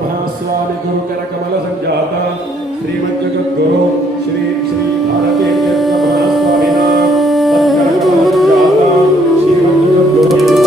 महास्वामी गुरु कर कमल संजाता श्रीमद जगत गुरु श्री श्री भारती महास्वामी तत्कर कमल संजाता श्रीमद जगत गुरु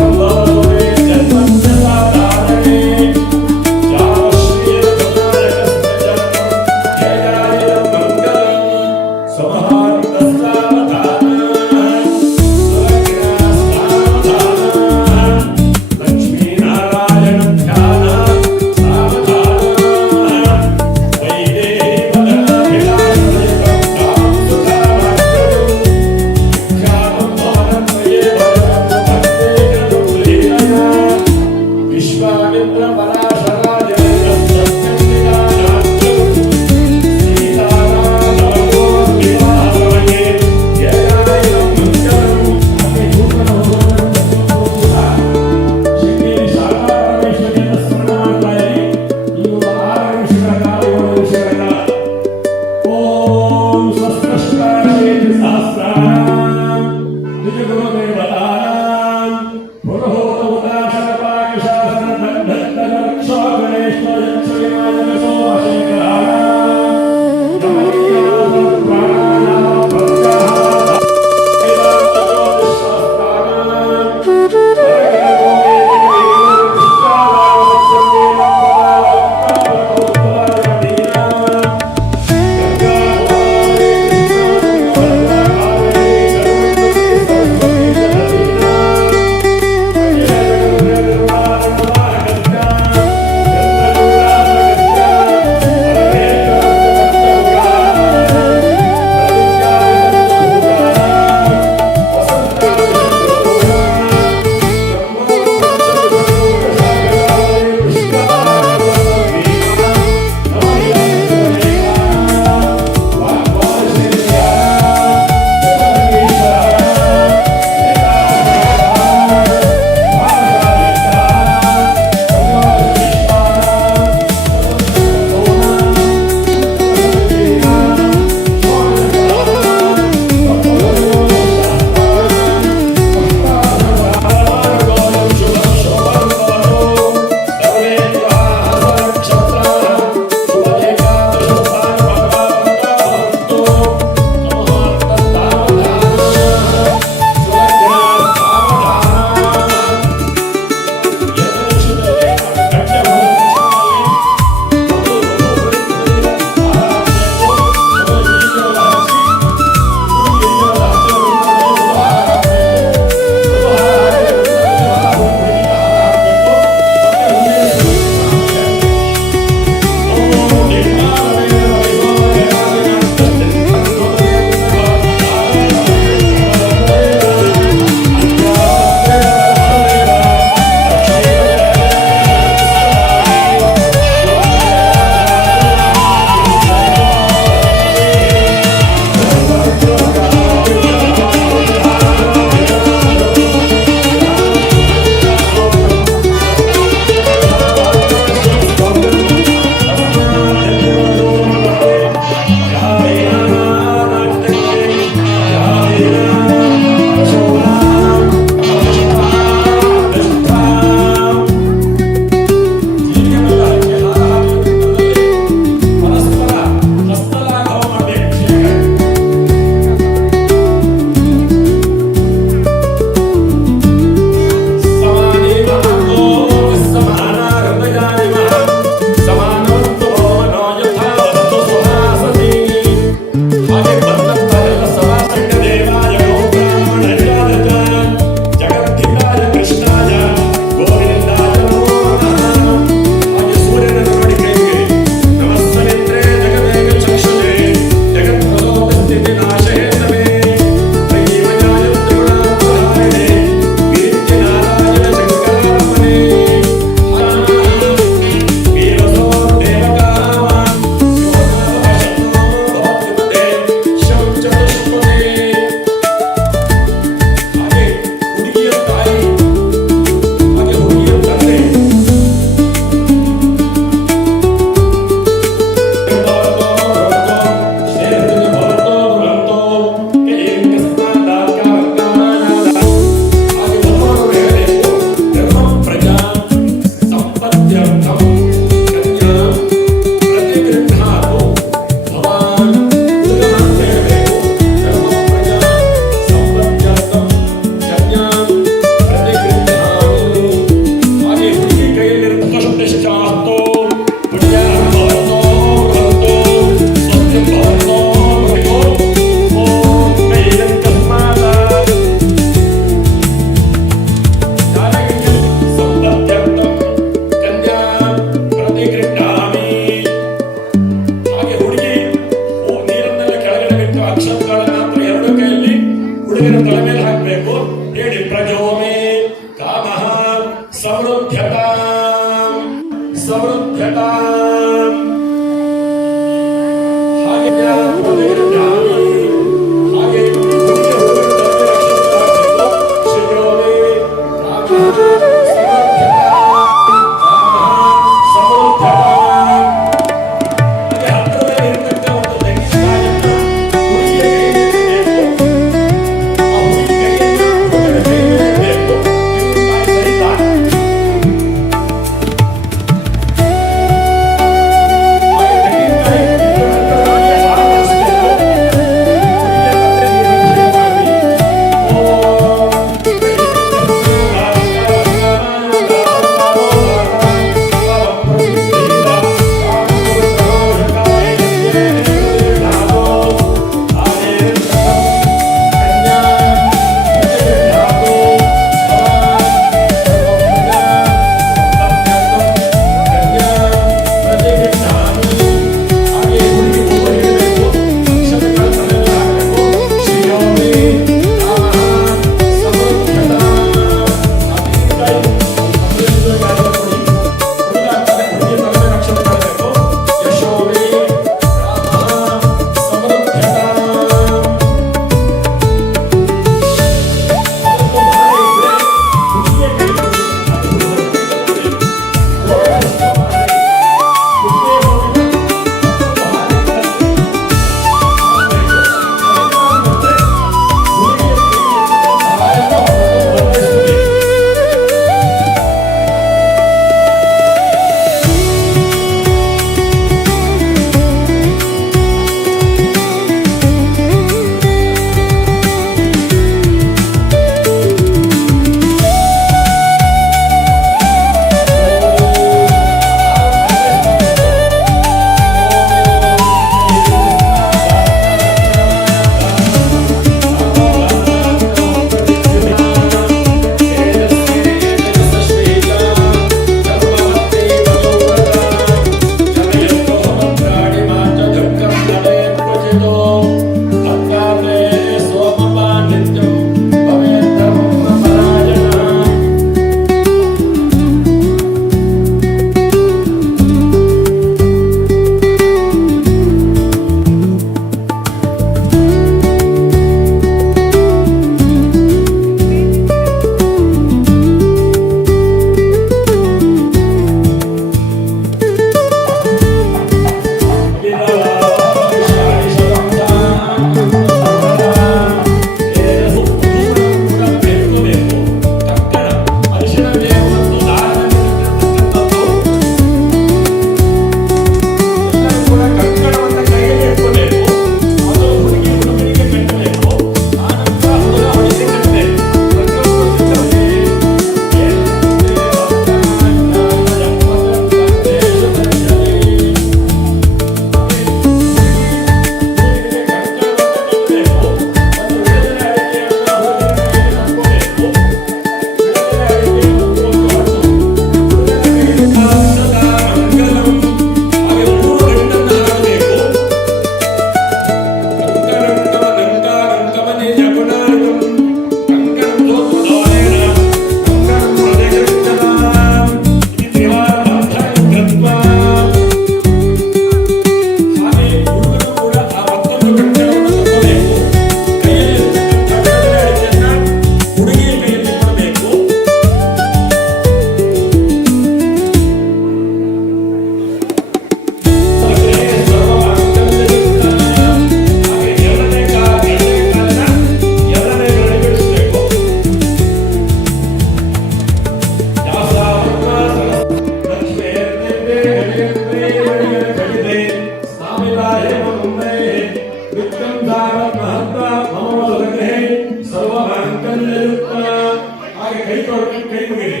ಹಾಗೆ ಕೈ ತೊಳ್ಕೊಂಡು ಕೈ ಮುಗಿರಿ.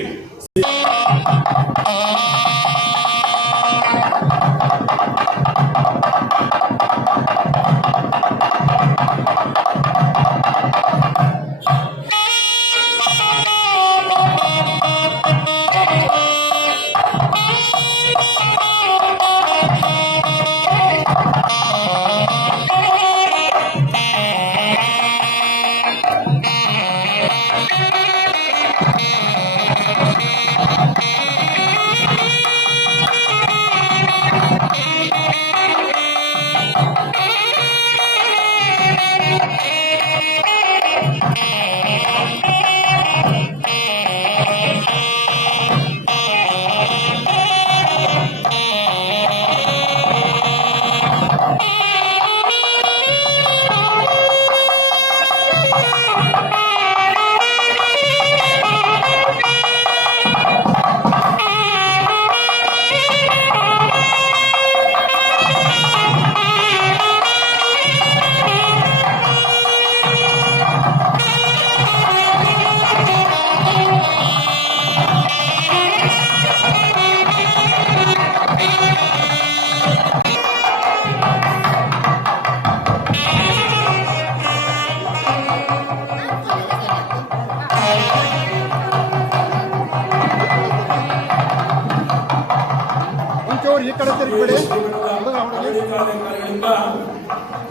ಈ ಕಡೆ ತಿರುಗಿಬಿಡಿ.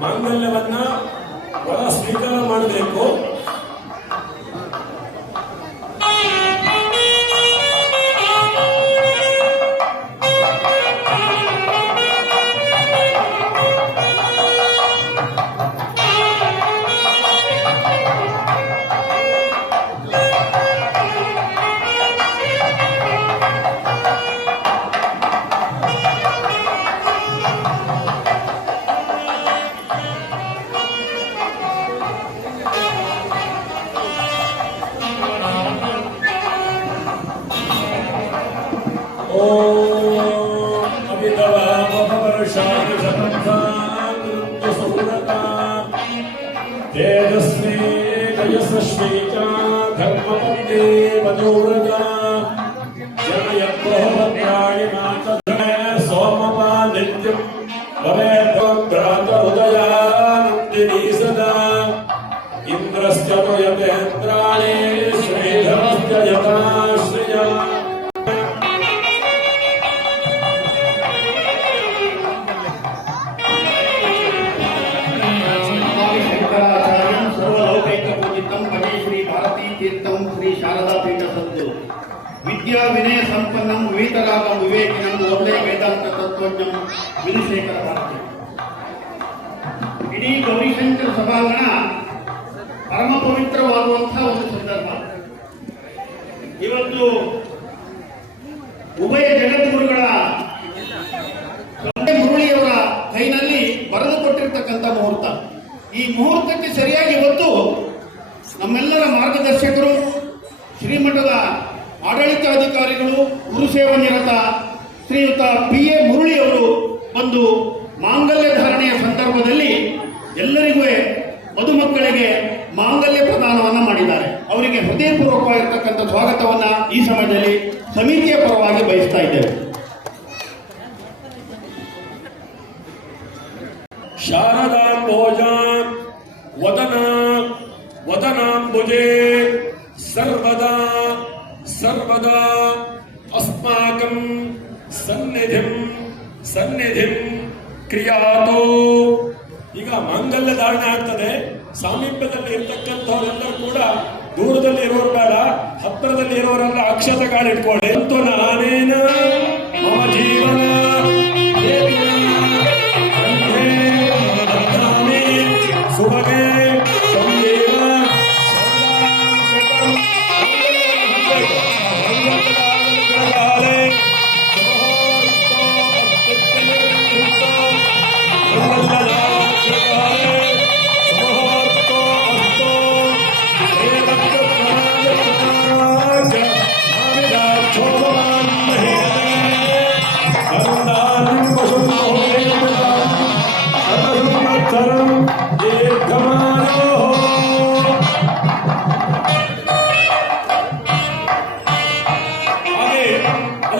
ಮಾಂಗಲ್ಯವನ್ನ ವರ ಸ್ವೀಕಾರ ಮಾಡಬೇಕು. तेजस्वी जयस्वी धर्मपत्नी मनोरजा जनयत्रोभद्रायिणा सोमपा नित्यं भवेद्भ्रातहृदयानन्दिनी सदा इन्द्रश्च यतेन्द्राणि श्रीधरश्च यथाश्रिया श्री शारदा पीठ सद्गुरु विद्या विनय संपन्नम विवेकरागम विवेकिनम ओले वेदांत तत्वज्ञम विनुशेखर भारती इडी गौरीशंकर सभांगण परम पवित्रवाಗುವಂತ ಒಂದು ಸಂದರ್ಭ. ಇವತ್ತು ಉಭಯ ಜಗದ್ಗುರುಗಳ ಮುರಳಿಯವರ ಕೈನಲ್ಲಿ ಬರೆದುಕೊಟ್ಟಿರತಕ್ಕಂಥ ಮುಹೂರ್ತ. ಈ ಮುಹೂರ್ತಕ್ಕೆ ಸರಿಯಾಗಿ ಇವತ್ತು ನಮ್ಮೆಲ್ಲರ ಮಾರ್ಗದರ್ಶಕರು ಶ್ರೀಮಠದ ಆಡಳಿತಾಧಿಕಾರಿಗಳು ಗುರುಸೇವಾ ನಿರತ ಶ್ರೀಯುತ PA ಮುರಳಿ ಅವರು ಬಂದು ಮಾಂಗಲ್ಯ ಧಾರಣೆಯ ಸಂದರ್ಭದಲ್ಲಿ ಎಲ್ಲರಿಗೂ ಮದುಮಕ್ಕಳಿಗೆ ಮಾಂಗಲ್ಯ ಪ್ರದಾನವನ್ನ ಮಾಡಿದ್ದಾರೆ. ಅವರಿಗೆ ಹೃದಯಪೂರ್ವಕವಾಗಿರ್ತಕ್ಕಂಥ ಸ್ವಾಗತವನ್ನ ಈ ಸಮಯದಲ್ಲಿ ಸಮಿತಿಯ ಪರವಾಗಿ ಬಯಸ್ತಾ ಇದ್ದೇವೆ. ಶಾರದಾಂಬೋಜಾಂ ವದನಾಂಬುಜೆ ಸರ್ವದಾ ಸರ್ವದಾ ಅಸ್ಮಾಕಂ ಸನ್ನಿಧಿಂ ಕ್ರಿಯಾತೋ. ಈಗ ಮಾಂಗಲ್ಯ ಧಾರಣೆ ಆಗ್ತದೆ. ಸಾಮೀಪ್ಯದಲ್ಲಿ ಇರ್ತಕ್ಕಂಥವರೆಲ್ಲರೂ ಕೂಡ ದೂರದಲ್ಲಿ ಇರೋರು ಬೇಡ, ಹತ್ತಿರದಲ್ಲಿ ಇರೋರೆಲ್ಲ ಅಕ್ಷತಗಾಲಿಟ್ಕೊಳ್ಳಿ. ಅಂತೂ ನಾನೇನ ಮಮ ಜೀವನ ಸುಭಗೆ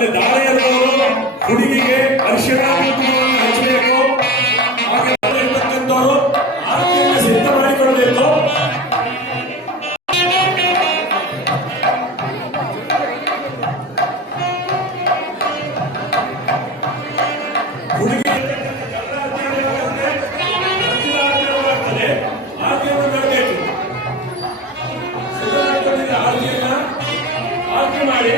ಆಮೇಲೆ ದಾರೆ ಇರುವವರು ಹುಡುಗಿಗೆ ಅರಿಶಿಣ ಕುಂಕುಮವನ್ನು ಹಚ್ಚಬೇಕು. ಹಾಗೆ ಇರ್ತಕ್ಕಂಥವರು ಆರತಿಯನ್ನು ಸಿದ್ಧ ಮಾಡಿಕೊಳ್ಳಬೇಕು. ಹುಡುಗಿ ಆರತಿಯನ್ನು ಮಾಡಬೇಕು. ಆರತಿ ಮಾಡಿ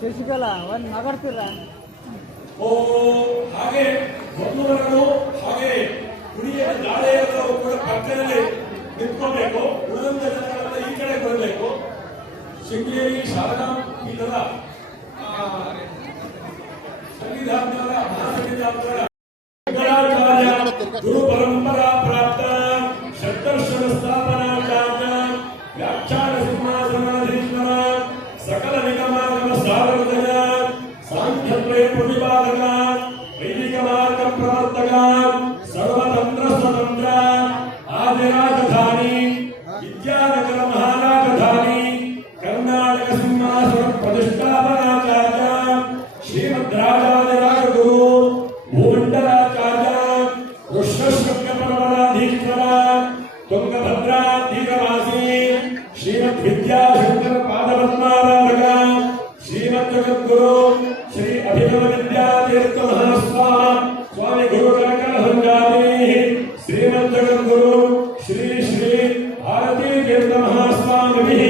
ಶಶಿಕಲಾ ಒಂದು ನಗರ್ತಿಲ್ಲ. ಓ ಹಾಗೆ ಮೊದಲು ಹಾಗೆ ಹುಡುಗಿಯ ದಾಳೆಯವರು ಕೂಡ ಪಕ್ಕದಲ್ಲಿ ನಿಂತ್ಕೊಳ್ಬೇಕು. ಉಳಿದಂತ ಜನಗಳೆಲ್ಲ ಈ ಕಡೆ ಬರಬೇಕು. ಶೃಂಗೇರಿ ಶಾರದಾ ಪೀಠದ ಸಂವಿಧಾನದ ಮಹಾಸಂವಿಧಾನದ ಗುರು ಪರಂಪರಾ ಪ್ರಾಪ್ತ ಷಡ್ದರ್ಶನ ಸ್ಥಾಪನಾಚಾರ್ಯ ವ್ಯಾಖ್ಯಾನ ಸಿಂಹಾಸನಾಧೀಶ್ವರ ಸಕಲ ನಿಗಮಾಗಮ ಸಾರದಯ ಸಾಂಖ್ಯತ್ರಯ ಪ್ರತಿಪಾದಕ ವೈದಿಕ ಮಾರ್ಗ ಪ್ರವರ್ತಕ ಸರ್ವತಂತ್ರ ಸ್ವತಂತ್ರ ಆದಿರಾಜಧಾನಿ ವಿದ್ಯಾನಗರ ಮಹಾರಾಜಧಾನಿ ಕರ್ನಾಟಕ ಸಿಂಹಾಸನ ಪ್ರತಿಷ್ಠಾಪನಾಚಾರ್ಯ ಶ್ರೀಮದ್ ರಾಜಾದಿರಾಜ ಗುರು ಭೂಮಂಡಲಾಚಾರ್ಯ ಋಷ್ಯಶೃಂಗ ಪರಮರಾಧೀಶ್ವರ ತುಂಗಭದ್ರಾ ತೀರವಾಸಿ ಶ್ರೀಮದ್ ವಿದ್ಯಾಶಂಕರ ಪಾದಪದ್ಮಾರಾಧಕ ಶ್ರೀಮದ್ ಜಗದ್ಗುರು ಶ್ರೀ ಅಭಿನವ ವಿದ್ಯಾತೀರ್ಥ ಸ್ವಾಮಿ ಗುರು ಕನಕ ಸಂಜಾತಿ ಶ್ರೀಮದ್ ಜಗದ್ಗುರು ಶ್ರೀ ಶ್ರೀ ಭಾರತೀ ತೀರ್ಥ ಮಹಾಸ್ವಾಮಿ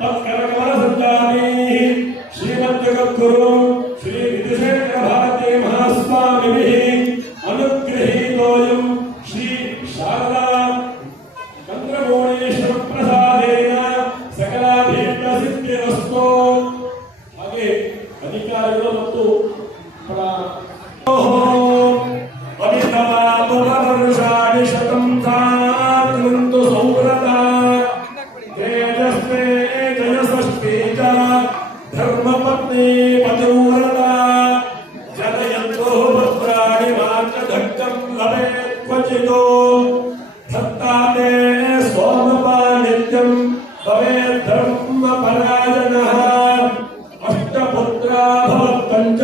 ತತ್ಕನಕಮಲ ಸಂಜಾತಿ ಶ್ರೀಮದ್ ಜಗದ್ಗುರು ಶ್ರೀ ವಿಧುಶೇಖರ ಭಾರತೀ ಮಹಾಸ್ವಾಮಿ ಅನುಗೃಹೀತೋಯಂ ಶ್ರೀ ಶಾರದಾ ಚಂದ್ರಮೌಳೇಶ್ವರ ಪ್ರಸಾದೇನ ಸಕಲಾಭೀಷ್ಟ ಸಿದ್ಧಿರಸ್ತು. ಹಾಗೆ ಅಧಿಕಾರಿಗಳು ಮತ್ತು ಅಮಿತವಾಪುರವರ್ಷಾಣಿ ಶತಂ ಸಾತ್ಮಂತು ಸೌರತ ತೇಜಸ್ವೇ ಜಯಸಷ್ಟಿ ಚ ಧರ್ಮಪತ್ನಿ ಪತಿವ್ರತ ಜನಯಂತೋ ಭದ್ರಾಣಿ ಮಾರ್ಗಧಕ್ಕಂ ಲಭೇತ್ ಕ್ವಚಿತೋ ಭಕ್ತಾತೆ ಸೋಮಪಾನಿತ್ಯಂ ಭವೇತ್ ಧರ್ಮಪರಾಯಣಃ ಅಷ್ಟಪುತ್ರಾ ಭವತ್ಪಂಚ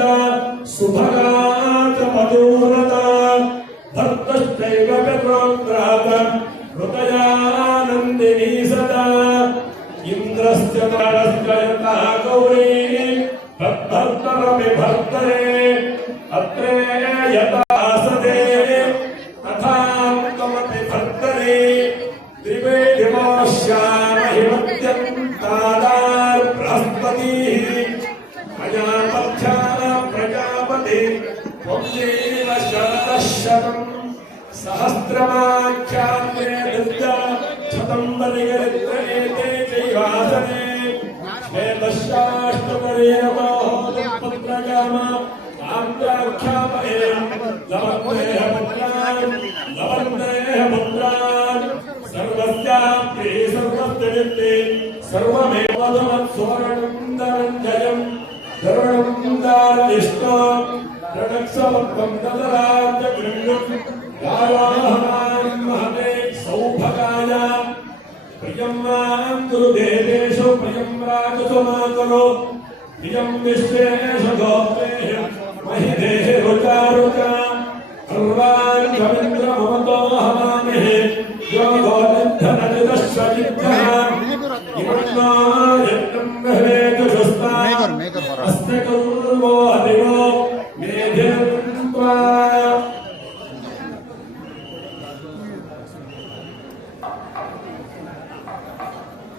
ಸುಭಗಾ ಚ ಪತಿವ್ರತ ಭಕ್ತಶ್ಚೈವ ಪಿತೃವ್ರಾತ ಹೃದಯಾನಂದಿನಿ ಸದಾ ಇಂದ್ರಸ್ಯ ತಾರಸ್ಕಯತಾ ಗೌರೀ ತದ್ಭರ್ತರಪಿ ಭರ್ತರೆ ಅತ್ರೇ ಯಥಾ ಸದೇ ತಥಾ ತ್ವಮಪಿ ಭರ್ತರೆ ದಿವೇ ದಿವಶ್ಯಾಮಹಿಮತ್ಯಂತಾದಾರ್ ಬೃಹಸ್ಪತಿಃ ಪ್ರಜಾಪತ್ಯಾ ಪ್ರಜಾಪತಿ ವಂಶೇನ ಶತಶತಂ ಸಹಸ್ರಮಾಖ್ಯಾನ್ಯೇ ನಿತ್ಯ ಶತಂ ಬಲಿಗರಿತ್ರ ಏತೆ ಚೈವಾಸನೆ ಶ್ವೇತಶ್ಚಾಷ್ಟಮರೇಣವೋ ಪತ್ರಗಾಮ ಆಪ್ಯಾಖ್ಯಾಪಯೇ ಲವಂದೇಹ ಪುತ್ರಾನ್ ಲವಂದೇಹ ಪುತ್ರಾನ್ ಸರ್ವಸ್ಯಾಪ್ತಿ ಸರ್ವಸ್ಯವಿತ್ತಿ ಸರ್ವಮೇವ ಸುವರ್ಣಂ ಧನಂಜಯಂ ಧರಣಂ ದಾರಯಿಷ್ಟೋ ರಣಕ್ಷವತ್ವಂ ದದರಾಜ್ಯ ಗೃಹ್ಯಂ ಗಾವಾಹಮಾನ್ ಮಹತೆ ಸೌಭಗಾಯ ಪ್ರಿಯಂ ಮಾಂ ಗುರು ದೇವೇಶು ಪ್ರಿಯಂ ರಾಜಸು ಮಾತರೋ ಪ್ರಿಯಂ ವಿಶ್ವೇಶ ಗೋಪ್ರೇಹ ಮಹಿದೇಹ ರುಚಾರುಚ ಸರ್ವಾನ್ ರವೀಂದ್ರ ಮಮತೋ ಹವಾಮಹೇ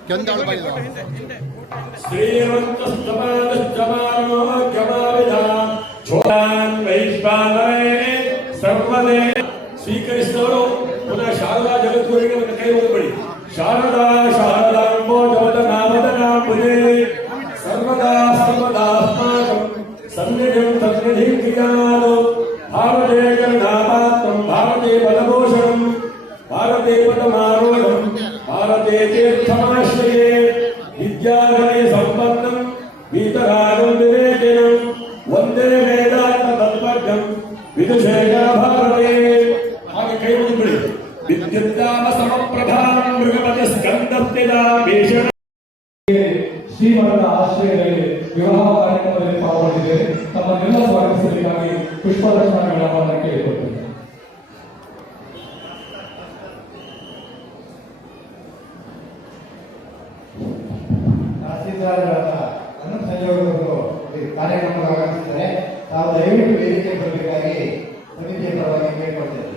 ಕೆಂದಾಳು ಬಾಯಿದ ಸ್ವೀಕರಿಸಿದವರು ಪುನಃ ಶಾರದಾ ಜಗದ್ಗುರಿಗೆ ಒಂದು ಕೈ ಹೋಗಬೇಡಿ. ಶಾರದಾ ಶಾರದಾಂಬೋ ಜಗದನಾಮದನಾಂಬುಜೇ ಸರ್ವದಾ ಸರ್ವದಾಸ್ಮಾಕಂ ಸನ್ನಿಧಿಂ ತನ್ನಿಧಿಂ ಕ್ರಿಯಾನು ಭಾರತೇ ಗಣನಾಪಾತ್ರಂ ಭಾರತೇ ಪದಭೂಷಣಂ ಭಾರತೇ ಪದಮಾರೋಢಂ ಭಾರತೇ ತೀರ್ಥಮಾಶ್ರಯೇ ವಿದ್ಯಾಧರೆ ಸಂಪನ್ನಂ ವೀತರಾಗಂ ವಿವೇಕಿನಂ ವಂದೇ ವೇದಾಂತ ತತ್ವಜ್ಞಂ ವಿದುಷೇಖರ ಭಾರತೇ. ಹಾಗೆ ಕೈ ಮುಗಿದ್ಬಿಡಿ. ವಿದ್ಯುದ್ದಾಮ ಸಮಪ್ರಭಾಂ ಮೃಗಪತಿ ಸ್ಕಂದಸ್ತಿದ ಭೀಷಣ ಶ್ರೀಮಠದ ಆಶ್ರಯದಲ್ಲಿ ವಿವಾಹ ಕಾರ್ಯಕ್ರಮದಲ್ಲಿ ಪಾಲ್ಗೊಂಡಿದ್ದೇವೆ. ತಮ್ಮನ್ನೆಲ್ಲ ಸ್ವಾಗತಿಸಬೇಕಾಗಿ ಪುಷ್ಪದರ್ಶನ ಮೇಳವನ್ನು ಕೇಳಿಕೊಳ್ತೇವೆ. ತಹಸೀಲ್ದಾರರಾದ ಅನಂತ ಸಂಯೋಗರು ಈ ಕಾರ್ಯಕ್ರಮಕ್ಕೆ ಆಗಮಿಸಿದ್ದಾರೆ. ತಾವು ದಯವಿಟ್ಟು ವೇದಿಕೆ ಬರಬೇಕಾಗಿ ಸಮಿತಿಯ ಪರವಾಗಿ ಕೇಳಿಕೊಳ್ತೇವೆ.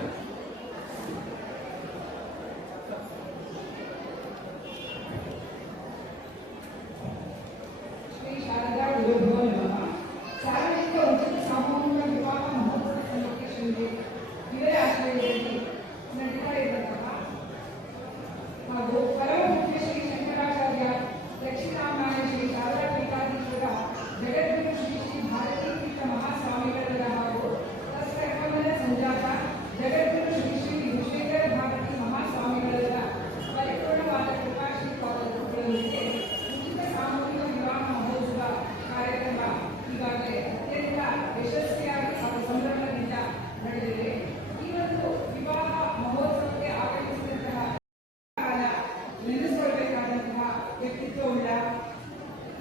ಶ್ರೀ ಶಾರದಾ ಗುರುಭ್ಯೋ ನಮಃ. ಸಾರ್ವಜನಿಕ ಉಚಿತ ಸಾಮೂಹಿಕ ವಿವಾಹ ಮಹೋತ್ಸವ ಸಮಿತಿ ಶೃಂಗೇರಿ ಇವರ ಆಶ್ರಯದಲ್ಲಿ ನಡೀತಾ ಇರುವಂತಹ ಹಾಗೂ ಪರಮಪೂಜ್ಯ ಶ್ರೀ ಶಂಕರಾಚಾರ್ಯ ದಕ್ಷಿಣಾಮಾನ್ಯ ಶ್ರೀ ಶಾರದಾ ಪೀಠಾಧೀಶ್ವರ ಜಗದ್ಗುರು ಶ್ರೀ ಶ್ರೀ ಭಾರತೀ ತೀರ್ಥ ಮಹಾಸ್ವಾಮಿಗಳವರ ಹಾಗೂ ತತ್ಸರ್ವಮನ ಸಂಜಾತ ಜಗದ್ಗುರು ಶ್ರೀ ಶ್ರೀ ವಿಧುಶೇಖರ ಭಾರತಿ ಮಹಾಸ್ವಾಮಿಗಳವರ ಪರಿಪೂರ್ಣವಾದ ಕೃಪಾಶೀರ್ವಾದಗಳೊಂದಿಗೆ ಉಚಿತ ಸಾಮೂಹಿಕ ವಿವಾಹ ಮಹೋತ್ಸವ ಕಾರ್ಯಕ್ರಮ ಈಗಾಗಲೇ ಅತ್ಯಂತ ಯಶಸ್ವಿಯಾಗಿ ಹಾಗೂ ಸಂಭ್ರಮದಿಂದ ನಡೆದಿದೆ. ಈ ಒಂದು ವಿವಾಹ ಮಹೋತ್ಸವಕ್ಕೆ ಆಗಮಿಸಿದಂತಹ ಕಾಲ ನೆನೆಸಿಕೊಳ್ಳಬೇಕಾದಂತಹ ವ್ಯಕ್ತಿತ್ವವುಳ್ಳ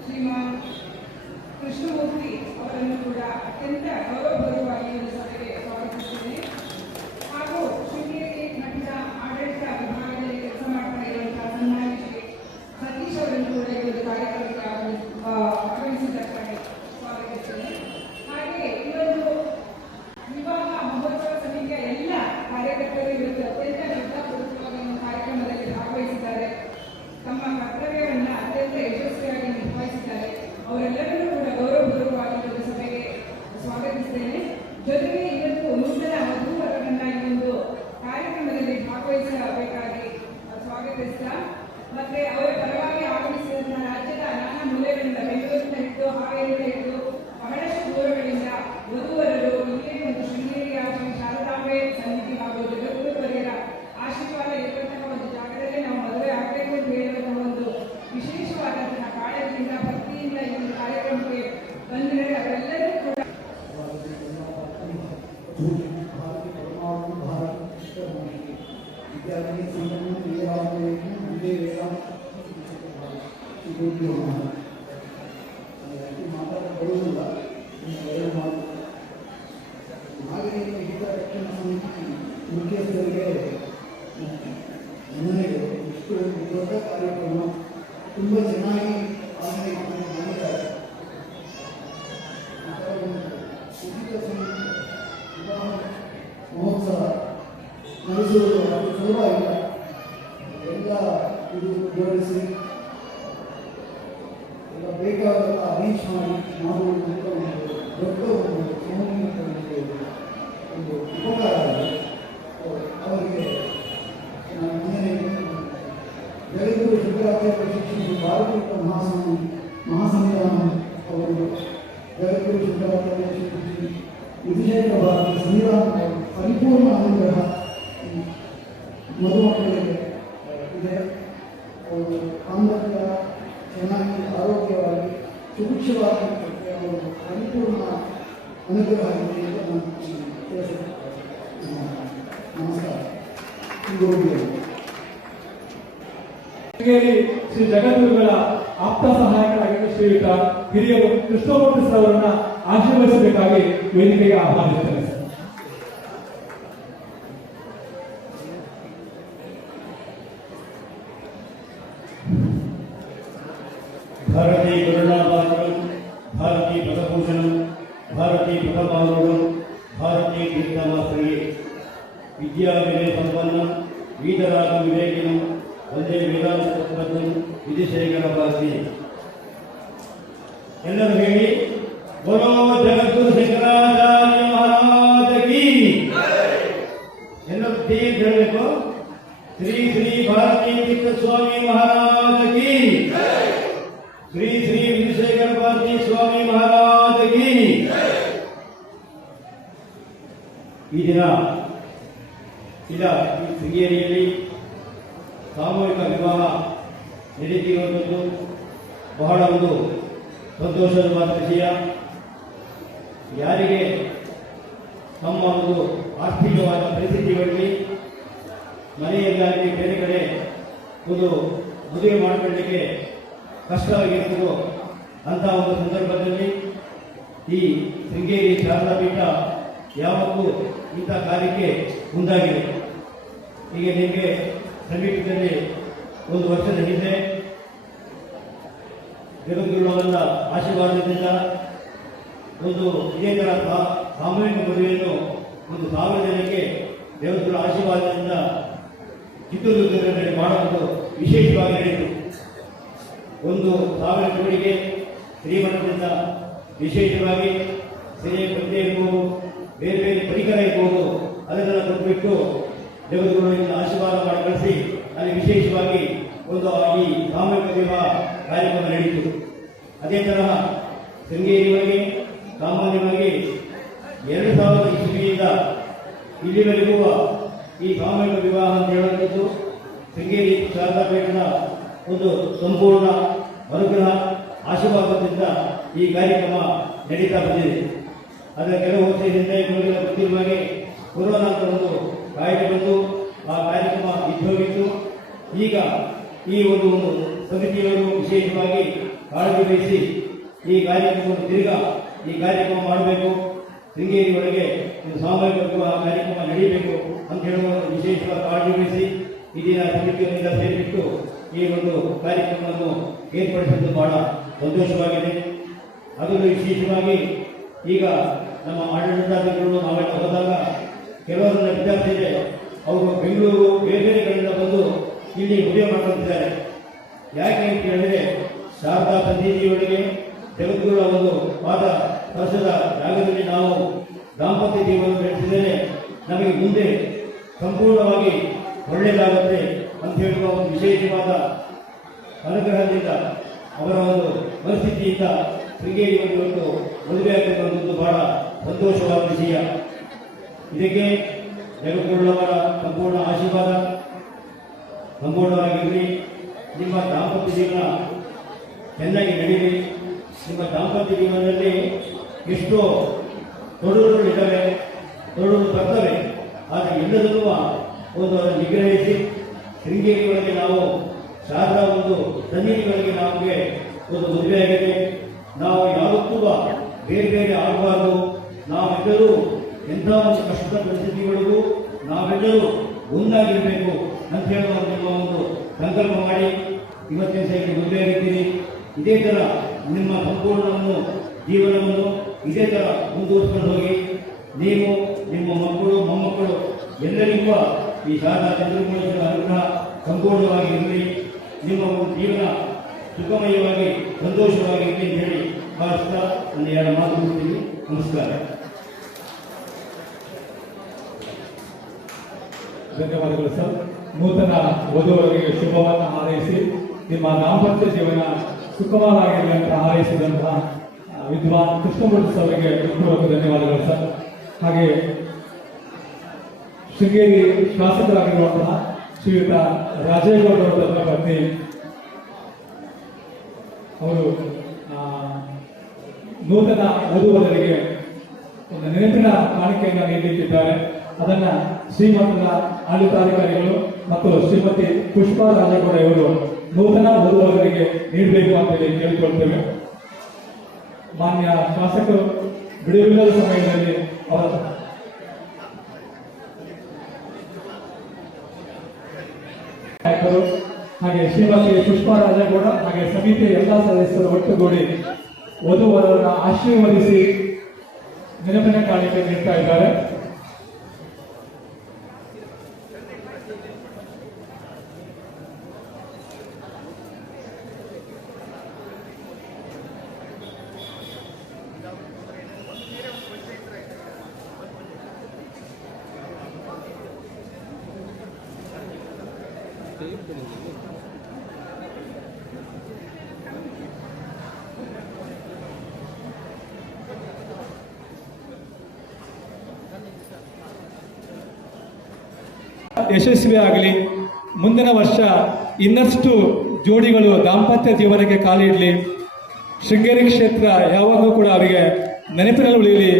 ಶ್ರೀಮಾನ್ ಕೃಷ್ಣಮೂರ್ತಿ ಅವರನ್ನು ಕೂಡ ಅತ್ಯಂತ ಗೌರವಪೂರ್ವವಾಗಿ ಒಂದು ಸಭೆಗೆ ಸ್ವಾಗತಿಸುತ್ತೇನೆ. ಹಾಗೂ ಶೃಂಗೇರಿ ಮಠದ ಆಡಳಿತ ವಿಭಾಗದಲ್ಲಿ ಕೆಲಸ ಮಾಡ್ತಾ ಇರುವಂತಹ ಸನ್ಮಾನ್ಯ ಶ್ರೀ ಸತೀಶ್ ಅವರನ್ನು ಕೂಡ ಈ ಒಂದು ಕಾರ್ಯಕ್ರಮಕ್ಕೆ ಆಗಮಿಸಿದ್ದಕ್ಕಾಗಿ ಸ್ವಾಗತಿಸುತ್ತೇನೆ. ಹಾಗೆ ಈ ಒಂದು ವಿವಾಹ ಮಹೋತ್ಸವ ಸಮಿತಿಯ ಎಲ್ಲ ಕಾರ್ಯಕರ್ತರು ಇವತ್ತು ಅತ್ಯಂತ ಶ್ರದ್ಧಾಪೂರ್ವಕವಾಗಿ ಒಂದು ಕಾರ್ಯಕ್ರಮದಲ್ಲಿ ಭಾಗವಹಿಸಿದ್ದಾರೆ. ತಮ್ಮ ಕರ್ತವ್ಯವನ್ನು ಅತ್ಯಂತ ಯಶಸ್ವಿಯಾಗಿ ನಿಭಾಯಿಸಿದ್ದಾರೆ. ಅವರೆಲ್ಲರನ್ನೂ ಕೂಡ ಗೌರವಪೂರ್ವಕವಾಗಿ ಒಂದು ಸಭೆಗೆ ಸ್ವಾಗತಿಸುತ್ತೇನೆ. ಜೊತೆಗೆ ಇವತ್ತು ನೂತನ ವಧೂವರರನ್ನ ಈ ಒಂದು ಕಾರ್ಯಕ್ರಮದಲ್ಲಿ ಭಾಗವಹಿಸಬೇಕಾಗಿ ಸ್ವಾಗತಿಸ್ತಾ ಮತ್ತೆ ಅವರ ಪರವಾಗಿ ಆಗಮಿಸಿದಂತಹ ರಾಜ್ಯದ ನಾನಾ ಮೂಲೆಗಳಿಂದ ಬೆಂಗಳೂರಿನ ಹಿಡಿದು ಹಾವೇರಿಯಿಂದ ಹಿಡಿದು ಬಹಳಷ್ಟು ದೂರಗಳಿಂದ ವಧುವರರು ಇಲ್ಲಿ ಒಂದು ಶೃಂಗೇರಿಯ ಶ್ರೀ ಶಾರದಾಂಬೆ ಸನ್ನಿಧಿ ಹಾಗೂ ಜಗದ್ಗುರುವರ್ಯರ ಆಶೀರ್ವಾದ ಇರುವಂತಹ ಒಂದು ಜಾಗದಲ್ಲಿ ನಾವು ಮದುವೆ ಆಗಬೇಕು ಅಂತ ಹೇಳುವಂತಹ ಒಂದು ವಿಶೇಷವಾದಂತಹ ಕಾಳಜಿಯಿಂದ ಭಕ್ತಿಯಿಂದ ಈ ಒಂದು ಕಾರ್ಯಕ್ರಮಕ್ಕೆ ಬಂದಿದ್ದಾರೆ. ಅವರೆಲ್ಲರೂ ಕೂಡ ಮಾತಾಡಬರುವುದಿಲ್ಲ. ಹಾಗೆಯೇ ಹಿತ ರಕ್ಷಣಾ ಸಮಿತಿ ಮುಖ್ಯಸ್ಥರಿಗೆ ನನಗೆ ಇಷ್ಟು ದೊಡ್ಡ ಕಾರ್ಯಕ್ರಮ ತುಂಬ ಚೆನ್ನಾಗಿ ಮಾಡಿದ್ದಾರೆ. ಉಚಿತ ಸಮಿತಿ ವಿವಾಹ ಮಹೋತ್ಸವ ನಡೆಸುವುದು ಅದು ಸುಲಭ ಇಲ್ಲ. ಎಲ್ಲ ಇದು ಜೋಡಿಸಿ ಎಲ್ಲ ಬೇಕಾದಂಥ ಅರೇಂಜ್ ಮಾಡಿ ಮಾಡುವುದಂತ ಒಂದು ದೊಡ್ಡ ಒಂದು ಸಾಮೂಹಿಕ ಒಂದು ಉಪಕಾರ ಇದೆ. ಅವರಿಗೆ ನಾನು ಜಗದ್ಗುರು ಶಂಕರಾಚಾರ್ಯ ಶಿಕ್ಷಣ ಭಾರತೀಯ ಮಹಾಸಂವಿಧಾನ ಅವರು ಜಗದ್ಗುರು ಶಂಕರಾಚಾರ್ಯ ಶಿಕ್ಷಣ ವಿಧುಶೇಖರ ಭಾರತಿ ಸಂವಿಧಾನ ಪರಿಪೂರ್ಣ ಅನುಗ್ರಹ ಮದುಮಕ್ಕಳಿಗೆ ಇದೆ. ಅವರು ಸಾಮರ್ಥ್ಯ ಚೆನ್ನಾಗಿ ಆರೋಗ್ಯವಾಗಿ ಸುಭಿಕ್ಷವಾಗಿ ಅವರು ಪರಿಪೂರ್ಣ ಅನುಗ್ರಹ ಇದೆ ಅಂತ ನಾನು ತಿಳಿಸುತ್ತೇನೆ. ನಮಸ್ಕಾರ. ಶೃಂಗೇರಿ ಶ್ರೀ ಜಗದ್ಗುರುಗಳ ಆಪ್ತ ಸಹಾಯಕರಾಗಿದ್ದ ಶ್ರೀಯುತ ಹಿರಿಯರು ಕೃಷ್ಣಮೂರ್ತಿ ಸರ್ ಅವರನ್ನ ಆಶೀರ್ವದಿಸಬೇಕಾಗಿ ವೇದಿಕೆಗೆ ಆಹ್ವಾನಿಸುತ್ತೇನೆ. ಭಾರತಿ ಪ್ರಥಮಾವರಂ ಭಾರತೀ ತೀರ್ಥಮಾಸ್ತ್ರಿಗೆ ವಿದ್ಯಾ ವಿನಯ ಸಂಪನ್ನ ವೀತರಾಗ ವಿವೇಕಿನಂ ಒಂದೇ ವೇದಾಂತ ತತ್ವಜ್ಞಂ ವಿಧಿಶೇಖರ ಭಾರತಿ. ಎಲ್ಲರೂ ಹೇಳಿ ಬೋಲೋ ಜಗದ್ಗುರು ಶಂಕರಾಚಾರ್ಯ ಮಹಾರಾಜ ಕೀ. ಎಲ್ಲರೂ ಸೇರಿ ಹೇಳಬೇಕು. ಶ್ರೀ ಶ್ರೀ ಭಾರತೀ ತೀರ್ಥ ಸ್ವಾಮಿ ಮಹಾರಾಜ ಕೀ. ಶ್ರೀ ಶ್ರೀ ವಿಧಿಶೇಖರ ಭಾರತಿ ಸ್ವಾಮಿ ಮಹಾರಾಜ ಕೀ. ಈ ದಿನ ಈ ಶೃಂಗೇರಿಯಲ್ಲಿ ಸಾಮೂಹಿಕ ವಿವಾಹ ನಡೆಯುತ್ತಿರುವಂಥದ್ದು ಬಹಳ ಒಂದು ಸಂತೋಷದ ವಿಷಯ. ಯಾರಿಗೆ ತಮ್ಮ ಒಂದು ಆರ್ಥಿಕವಾದ ಪರಿಸ್ಥಿತಿಗಳಲ್ಲಿ ಮನೆಯಲ್ಲಾಗಲಿ ಬೇರೆ ಕಡೆ ಒಂದು ಮದುವೆ ಮಾಡಿಕೊಳ್ಳಲಿಕ್ಕೆ ಕಷ್ಟವಾಗಿರ್ತದೋ ಅಂತಹ ಒಂದು ಸಂದರ್ಭದಲ್ಲಿ ಈ ಶೃಂಗೇರಿ ಶಾರದಾ ಪೀಠ ಯಾವತ್ತೂ ಇಂಥ ಕಾರ್ಯಕ್ಕೆ ಮುಂದಾಗಿದೆ. ಈಗ ನಿಮಗೆ ಸಮೀಪದಲ್ಲಿ ಒಂದು ವರ್ಷದ ಹಿಂದೆ ಜಗದ್ಗುರುಗಳ ಆಶೀರ್ವಾದದಿಂದ ಒಂದು ಇದೇ ಥರ ಸಾಮೂಹಿಕ ಮದುವೆಯನ್ನು ಒಂದು 1000 ಜನಕ್ಕೆ ದೇವರುಗಳ ಆಶೀರ್ವಾದದಿಂದ ಚಿತ್ರದುರ್ಗದಲ್ಲಿ ಮಾಡುವುದು ವಿಶೇಷವಾಗಿ ನಡೆಯಿತು. ಒಂದು 1000 ಜೋಡಿಗೆ ಶ್ರೀಮಠದಿಂದ ವಿಶೇಷವಾಗಿ ಸೆರೆ ಪದ್ಯ ಇರ್ಬೋದು, ಬೇರೆ ಬೇರೆ ಪರಿಕರ ಇರ್ಬೋದು, ಅದನ್ನೆಲ್ಲ ಕೊಟ್ಟುಬಿಟ್ಟು ದೇವರುಗಳಿಂದ ಆಶೀರ್ವಾದ ಮಾಡಿ ಕಳಿಸಿ ಅಲ್ಲಿ ವಿಶೇಷವಾಗಿ ಒಂದು ಈ ಸಾಮೂಹಿಕ ವಿವಾಹ ಕಾರ್ಯಕ್ರಮ ನಡೆಯಿತು. ಅದೇ ತರಹ ಶೃಂಗೇರಿಯವರೆಗೆ ಸಾಮಾನ್ಯವಾಗಿ 2000 ಇಸ್ವಿಯಿಂದ ಇಲ್ಲಿವರೆಗೂ ಈ ಸಾಮೂಹಿಕ ವಿವಾಹ ಅಂತ ಹೇಳುವಂಥದ್ದು ಶೃಂಗೇರಿ ಶಾರದಾ ಪೀಠದ ಒಂದು ಸಂಪೂರ್ಣ ಅನುಗ್ರಹ ಆಶೀರ್ವಾದದಿಂದ ಈ ಕಾರ್ಯಕ್ರಮ ನಡೀತಾ ಬಂದಿದೆ. ಅದರ ಕೆಲವು ವರ್ಷದ ಹಿಂದೆ ನಿಮಗೆಲ್ಲ ಗೊತ್ತಿರುವ ಹಾಗೆ ಕೊರೋನಾ ಅಂತ ಒಂದು ಕಾಯಿಲೆ ಬಂದು ಆ ಕಾರ್ಯಕ್ರಮ ಇದ್ದೋಗಿತ್ತು. ಈಗ ಈ ಒಂದು ಸಮಿತಿಯವರು ವಿಶೇಷವಾಗಿ ಕಾಳಜಿ ವಹಿಸಿ ಈ ಕಾರ್ಯಕ್ರಮವನ್ನು ತಿರುಗಾ ಈ ಕಾರ್ಯಕ್ರಮ ಮಾಡಬೇಕು, ಶೃಂಗೇರಿ ಒಳಗೆ ಒಂದು ಸಾಮೂಹಿಕ ವಿವಾಹ ಕಾರ್ಯಕ್ರಮ ನಡೀಬೇಕು ಅಂತ ಹೇಳುವ ವಿಶೇಷವಾದ ಕಾಳಜಿ ವಹಿಸಿ ಈ ದಿನ ಸಮಿತಿಯವರಿಂದ ಸೇರಿಬಿಟ್ಟು ಈ ಒಂದು ಕಾರ್ಯಕ್ರಮವನ್ನು ಏರ್ಪಡಿಸಿದ್ದು ಬಹಳ ಸಂತೋಷವಾಗಿದೆ. ಅದರಲ್ಲೂ ವಿಶೇಷವಾಗಿ ಈಗ ನಮ್ಮ ಆಡಳಿತಾಧಿಕಾರಿಗಳು ನಾವೆಲ್ಲ ಹೋದಾಗ ಕೆಲವರನ್ನ ವಿದ್ಯಾರ್ಥಿಗಳೇ ಅವರು ಬೆಂಗಳೂರು ಬೇರೆ ಬೇರೆ ಕಡೆಯಿಂದ ಬಂದು ಇಲ್ಲಿ ಮದುವೆ ಮಾಡ್ಕೊಳ್ತಿದ್ದಾರೆ. ಯಾಕೆ ಅಂತ ಹೇಳಿದ್ರೆ ಶಾರದಾ ಸನ್ನಿಧಿಯೊಳಗೆ ಜಗದ್ಗುರುಗಳ ಒಂದು ಪಾದ ವರ್ಷದ ಜಾಗದಲ್ಲಿ ನಾವು ದಾಂಪತ್ಯ ಜೀವನ ನಡೆಸಿದರೆ ನಮಗೆ ಮುಂದೆ ಸಂಪೂರ್ಣವಾಗಿ ಒಳ್ಳೆಯದಾಗುತ್ತೆ ಅಂತ ಹೇಳುವ ಒಂದು ವಿಶೇಷವಾದ ಅನುಗ್ರಹದಿಂದ ಅವರ ಒಂದು ಪರಿಸ್ಥಿತಿಯಿಂದ ಶೃಂಗೇರಿ ಇವತ್ತು ಮದುವೆ ಆಗಿರುವಂಥದ್ದು ಬಹಳ ಸಂತೋಷವಾದ ವಿಷಯ. ಇದಕ್ಕೆ ಜಗದ್ಗುರುಗಳವರ ಸಂಪೂರ್ಣ ಆಶೀರ್ವಾದ ಸಂಪೂರ್ಣವಾಗಿರಲಿ. ನಿಮ್ಮ ದಾಂಪತ್ಯ ಜೀವನ ಚೆನ್ನಾಗಿ ನಡೀಲಿ. ನಿಮ್ಮ ದಾಂಪತ್ಯ ಜೀವನದಲ್ಲಿ ಎಷ್ಟೋ ತೊಡರುಗಳಿದ್ದಾವೆ, ತೊಡರು ಬರ್ತವೆ. ಆದರೆ ಎಲ್ಲದನ್ನೂ ಒಂದು ಅದನ್ನು ನಿಗ್ರಹಿಸಿ ಶೃಂಗೇರಿ ಒಳಗೆ ನಾವು ಶಾರದಾ ಒಂದು ಸನ್ನಿಧಿಗಳಿಗೆ ನಮಗೆ ಒಂದು ಮದುವೆ ಆಗಿದೆ. ನಾವು ಯಾವತ್ತೂ ಬೇರೆ ಬೇರೆ ಆಗಬಾರ್ದು. ನಾವೆಲ್ಲರೂ ಎಂಥ ಒಂದು ಕಷ್ಟದ ಪರಿಸ್ಥಿತಿಗಳಿಗೂ ನಾವೆಲ್ಲರೂ ಒಂದಾಗಿರಬೇಕು ಅಂತ ಹೇಳುವ ನಿಮ್ಮ ಒಂದು ಸಂಕಲ್ಪ ಮಾಡಿ ಇವತ್ತಿನ ಸೈಡ್ ಮದುವೆ ಆಗಿದ್ದೀರಿ. ಇದೇ ಥರ ನಿಮ್ಮ ಸಂಪೂರ್ಣವನ್ನು ಜೀವನವನ್ನು ಇದೇ ಥರ ಮುಂದುವರಿಸಿಕೊಂಡು ಹೋಗಿ ನೀವು ನಿಮ್ಮ ಮಕ್ಕಳು ಮೊಮ್ಮಕ್ಕಳು ಎಲ್ಲರಿಗೂ ಈ ಶಾರದಾ ಚಂದ್ರಮೌಳೇಶ್ವರ ಅನುಗ್ರಹ ಸಂಪೂರ್ಣವಾಗಿ ಇರಲಿ. ನಿಮ್ಮ ಒಂದು ಜೀವನ ಸುಖಮಯವಾಗಿ ಸಂತೋಷವಾಗಿ ಇರಲಿ ಅಂತ ಹೇಳಿ ಭಾವಿಸ್ತಾ ಒಂದು 2 ಮಾತು ಮುಗಿಸ್ತೀನಿ. ನಮಸ್ಕಾರ. ಧನ್ಯವಾದಗಳು ಸರ್. ನೂತನ ವಧುವರಿಗೆ ಶುಭವನ್ನು ಹಾರೈಸಿ ನಿಮ್ಮ ದಾಂಪತ್ಯ ಜೀವನ ಸುಖಮಯವಾಗಿರಲಿ ಅಂತ ಹಾರೈಸಿದಂತಹ ವಿದ್ವಾನ್ ಕೃಷ್ಣಮೂರ್ತಿ ಅವರಿಗೆ ಹೃತ್ಪೂರ್ವಕ ಧನ್ಯವಾದಗಳು ಸರ್. ಹಾಗೆ ಶೃಂಗೇರಿ ಶಾಸಕರಾಗಿರುವಂತಹ ಶ್ರೀಯುತ ರಾಜೇಗೌಡರ ಪತ್ನಿ ಅವರು ನೂತನ ವಧುವರರಿಗೆ ಒಂದು ನೆನಪಿನ ಕಾಣಿಕೆಯನ್ನು ನೀಡಲಿಕ್ಕಿದ್ದಾರೆ. ಅದನ್ನ ಶ್ರೀಮಠದ ಆಡಳಿತಾಧಿಕಾರಿಗಳು ಮತ್ತು ಶ್ರೀಮತಿ ಪುಷ್ಪಾ ರಾಜೇಗೌಡ ಇವರು ನೂತನ ವಧುವರರಿಗೆ ನೀಡಬೇಕು ಅಂತ ಹೇಳಿ ಕೇಳಿಕೊಳ್ತೇವೆ. ಮಾನ್ಯ ಶಾಸಕರು ಬಿಡುವಿಲ್ಲದ ಸಮಯದಲ್ಲಿ ಅವರ ನಾಯಕರು ಹಾಗೆ ಶ್ರೀಮತಿ ಪುಷ್ಪಾ ರಾಜೇಗೌಡ ಹಾಗೆ ಸಮಿತಿಯ ಎಲ್ಲಾ ಸದಸ್ಯರು ಒಟ್ಟುಗೂಡಿ ವಧುವರರನ್ನು ಆಶೀರ್ವದಿಸಿ ನೆನಪಿನ ಕಾಣಿಕೆ ನೀಡ್ತಾ ಇದ್ದಾರೆ. ಯಶಸ್ವಿಯಾಗಲಿ. ಮುಂದಿನ ವರ್ಷ ಇನ್ನಷ್ಟು ಜೋಡಿಗಳು ದಾಂಪತ್ಯ ಜೀವನಕ್ಕೆ ಕಾಲಿಡಲಿ. ಶೃಂಗೇರಿ ಕ್ಷೇತ್ರ ಯಾವಾಗಲೂ ಕೂಡ ಅವರಿಗೆ ನೆನಪಿನಲ್ಲಿ ಉಳಿಯಲಿ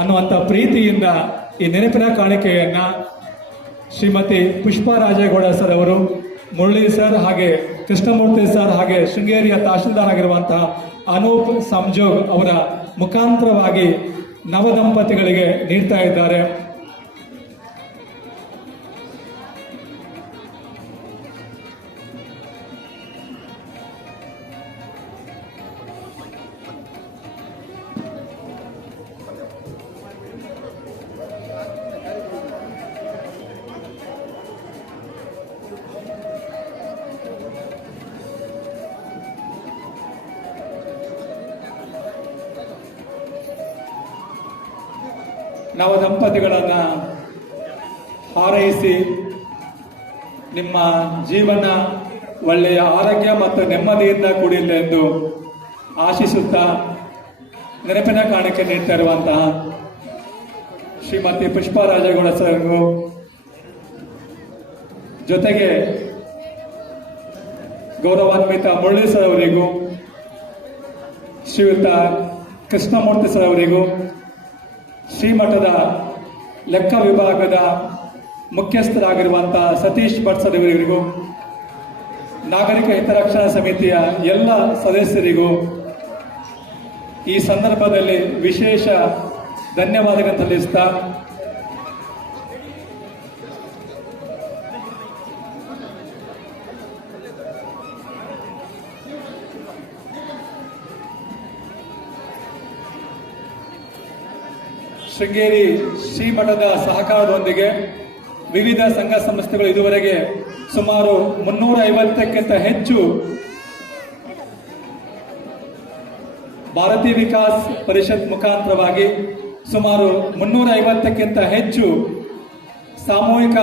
ಅನ್ನುವಂಥ ಪ್ರೀತಿಯಿಂದ ಈ ನೆನಪಿನ ಕಾಣಿಕೆಯನ್ನು ಶ್ರೀಮತಿ ಪುಷ್ಪಾ ರಾಜೇಗೌಡ ಸರ್ ಅವರು, ಮುರಳಿ ಸರ್, ಹಾಗೆ ಕೃಷ್ಣಮೂರ್ತಿ ಸರ್, ಹಾಗೆ ಶೃಂಗೇರಿಯ ತಹಶೀಲ್ದಾರ್ ಆಗಿರುವಂತಹ ಅನೂಪ್ ಸಂಜೋಗ್ ಅವರ ಮುಖಾಂತರವಾಗಿ ನವದಂಪತಿಗಳಿಗೆ ನೀಡ್ತಾ ಇದ್ದಾರೆ. ನವ ದಂಪತಿಗಳನ್ನು ಹಾರೈಸಿ ನಿಮ್ಮ ಜೀವನ ಒಳ್ಳೆಯ ಆರೋಗ್ಯ ಮತ್ತು ನೆಮ್ಮದಿಯಿಂದ ಕೂಡಿಲ್ಲ ಎಂದು ಆಶಿಸುತ್ತಾ ನೆನಪಿನ ಕಾಣಿಕೆ ನೀಡ್ತಾ ಇರುವಂತಹ ಶ್ರೀಮತಿ ಪುಷ್ಪಾ ರಾಜೇಗೌಡ ಸರ್ಗೂ ಜೊತೆಗೆ ಗೌರವಾನ್ವಿತ ಮುರಳಿ ಸರ್ ಅವರಿಗೂ, ಶ್ರೀಯುತ ಕೃಷ್ಣಮೂರ್ತಿ ಸರ್ ಅವರಿಗೂ, ಶ್ರೀಮಠದ ಲೆಕ್ಕ ವಿಭಾಗದ ಮುಖ್ಯಸ್ಥರಾಗಿರುವಂತಹ ಸತೀಶ್ ಭಟ್ ಸರ್ ಇವರಿಗೂ, ನಾಗರಿಕ ಹಿತರಕ್ಷಣಾ ಸಮಿತಿಯ ಎಲ್ಲ ಸದಸ್ಯರಿಗೂ ಈ ಸಂದರ್ಭದಲ್ಲಿ ವಿಶೇಷ ಧನ್ಯವಾದಗಳನ್ನು ಸಲ್ಲಿಸ್ತಾ ಶೃಂಗೇರಿ ಶ್ರೀಮಠದ ಸಹಕಾರದೊಂದಿಗೆ ವಿವಿಧ ಸಂಘ ಸಂಸ್ಥೆಗಳು ಇದುವರೆಗೆ ಸುಮಾರು 350ಕ್ಕಿಂತ ಹೆಚ್ಚು ಭಾರತೀಯ ವಿಕಾಸ್ ಪರಿಷತ್ ಮುಖಾಂತರವಾಗಿ ಸುಮಾರು 350ಕ್ಕಿಂತ ಹೆಚ್ಚು ಸಾಮೂಹಿಕ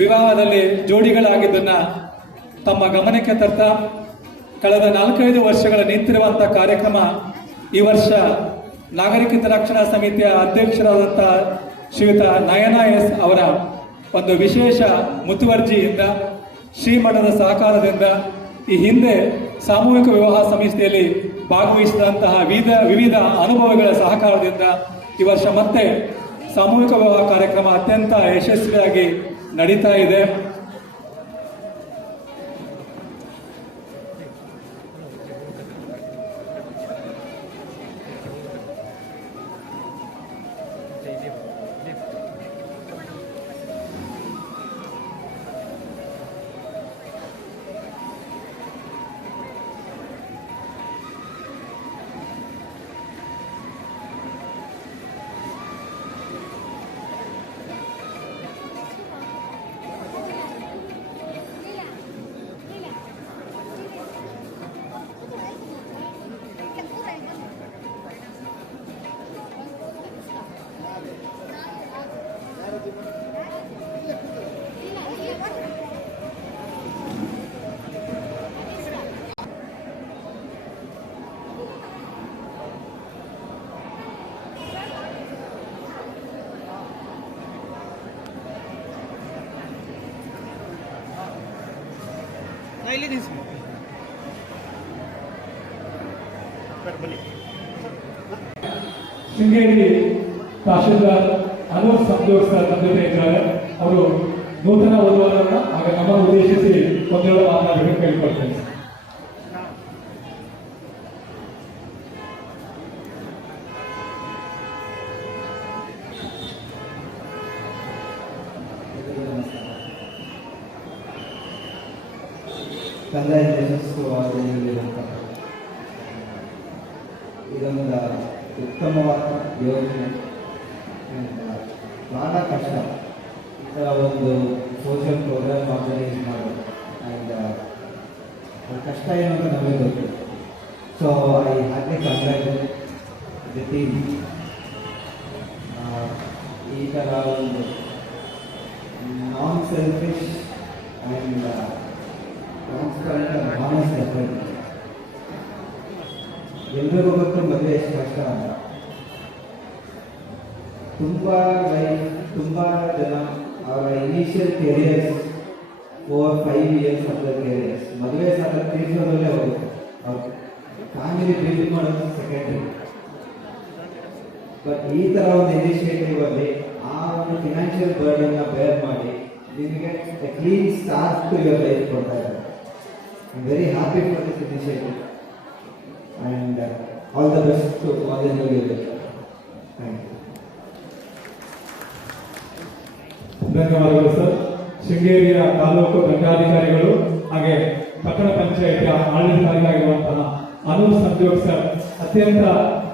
ವಿವಾಹದಲ್ಲಿ ಜೋಡಿಗಳಾಗಿದ್ದನ್ನ ತಮ್ಮ ಗಮನಕ್ಕೆ ತರ್ತಾ ಕಳೆದ 4-5 ವರ್ಷಗಳ ನಿಂತಿರುವಂತಹ ಕಾರ್ಯಕ್ರಮ ಈ ವರ್ಷ ನಾಗರಿಕ ಹಿತರಕ್ಷಣಾ ಸಮಿತಿಯ ಅಧ್ಯಕ್ಷರಾದಂತಹ ಶ್ರೀಯುತ ನಯನ ಎಸ್ ಅವರ ಒಂದು ವಿಶೇಷ ಮುತುವರ್ಜಿಯಿಂದ ಶ್ರೀಮಠದ ಸಹಕಾರದಿಂದ ಈ ಹಿಂದೆ ಸಾಮೂಹಿಕ ವಿವಾಹ ಸಂಸ್ಥೆಯಲ್ಲಿ ಭಾಗವಹಿಸಿದಂತಹ ವಿವಿಧ ಅನುಭವಗಳ ಸಹಕಾರದಿಂದ ಈ ವರ್ಷ ಮತ್ತೆ ಸಾಮೂಹಿಕ ವಿವಾಹ ಕಾರ್ಯಕ್ರಮ ಅತ್ಯಂತ ಯಶಸ್ವಿಯಾಗಿ ನಡೀತಾ ಇದೆ. ಶೃಂಗೇರಿ ತಹಶೀಲ್ದಾರ್ ಅನೂಪ್ ಸಂಜೋಗ್ ಸರ್ ನಮ್ಮ ಜೊತೆ ಇದ್ದಾರೆ. ಅವರು ನೂತನ ವಧುವರನ್ನ ಹಾಗೆ ನಮ್ಮ ಉದ್ದೇಶಿಸಿ ಒಂದೆರಡು ಮಾತನಾಡಬೇಕು ಕೇಳಿಕೊಳ್ತೇನೆ. ಕಂದಾಯ ಯಶಸ್ಸುವಾದ ಇದೊಂದು ಉತ್ತಮವಾದ ಯೋಜನೆ. ಭಾಳ ಕಷ್ಟ ಈ ಥರ ಒಂದು ಸೋಷಿಯಲ್ ಪ್ರೋಗ್ರಾಮ್ ಆರ್ಗನೈಸ್ ಮಾಡೋದು. ಆ್ಯಂಡ್ ಕಷ್ಟ ಏನು ಅಂತ ನಮಗೆ ಗೊತ್ತು. So I happy congratulate the team. ಈ ಥರ ಒಂದು non selfish and transparent and honest effort. ಎಲ್ರಿಗೂ ಗೊತ್ತು ಮದುವೆ ಎಷ್ಟು ಕಷ್ಟ ಅಂತ. ತುಂಬ ಜನ ಅವರ initial careers 4-5 years of the careers ಮದುವೆ ಸಾಲ ತೀರ್ಸೋದ್ರಲ್ಲೇ ಹೋಗುತ್ತೆ. ಅವ್ರ ಫ್ಯಾಮಿಲಿ ಬಿಲ್ಡ್ ಮಾಡೋದು ಸೆಕೆಂಡ್ರಿ. ಬಟ್ ಈ ಥರ ಒಂದು ಇನಿಷಿಯೇಟಿವ್ ಅಲ್ಲಿ ಆ ಒಂದು ಫಿನಾನ್ಷಿಯಲ್ ಬರ್ಡನ್ನ ಬೇರ್ ಮಾಡಿ ನಿಮಗೆ clean start to your life ಕೊಡ್ತಾ ಇದ್ದಾರೆ. I am very happy for this initiative and all the best to all the new year. Thank you. ಧನ್ಯವಾದಗಳು ಸರ್. ಶೃಂಗೇರಿಯ ತಾಲೂಕು ದಂಡಾಧಿಕಾರಿಗಳು ಹಾಗೆ ಪಟ್ಟಣ ಪಂಚಾಯಿತಿಯ ಆಡಳಿತಾಧಿಕಾರಿಯಾಗಿರುವಂತಹ ಅನೂಪ್ ಸಂಜೋಗ್ ಸರ್ ಅತ್ಯಂತ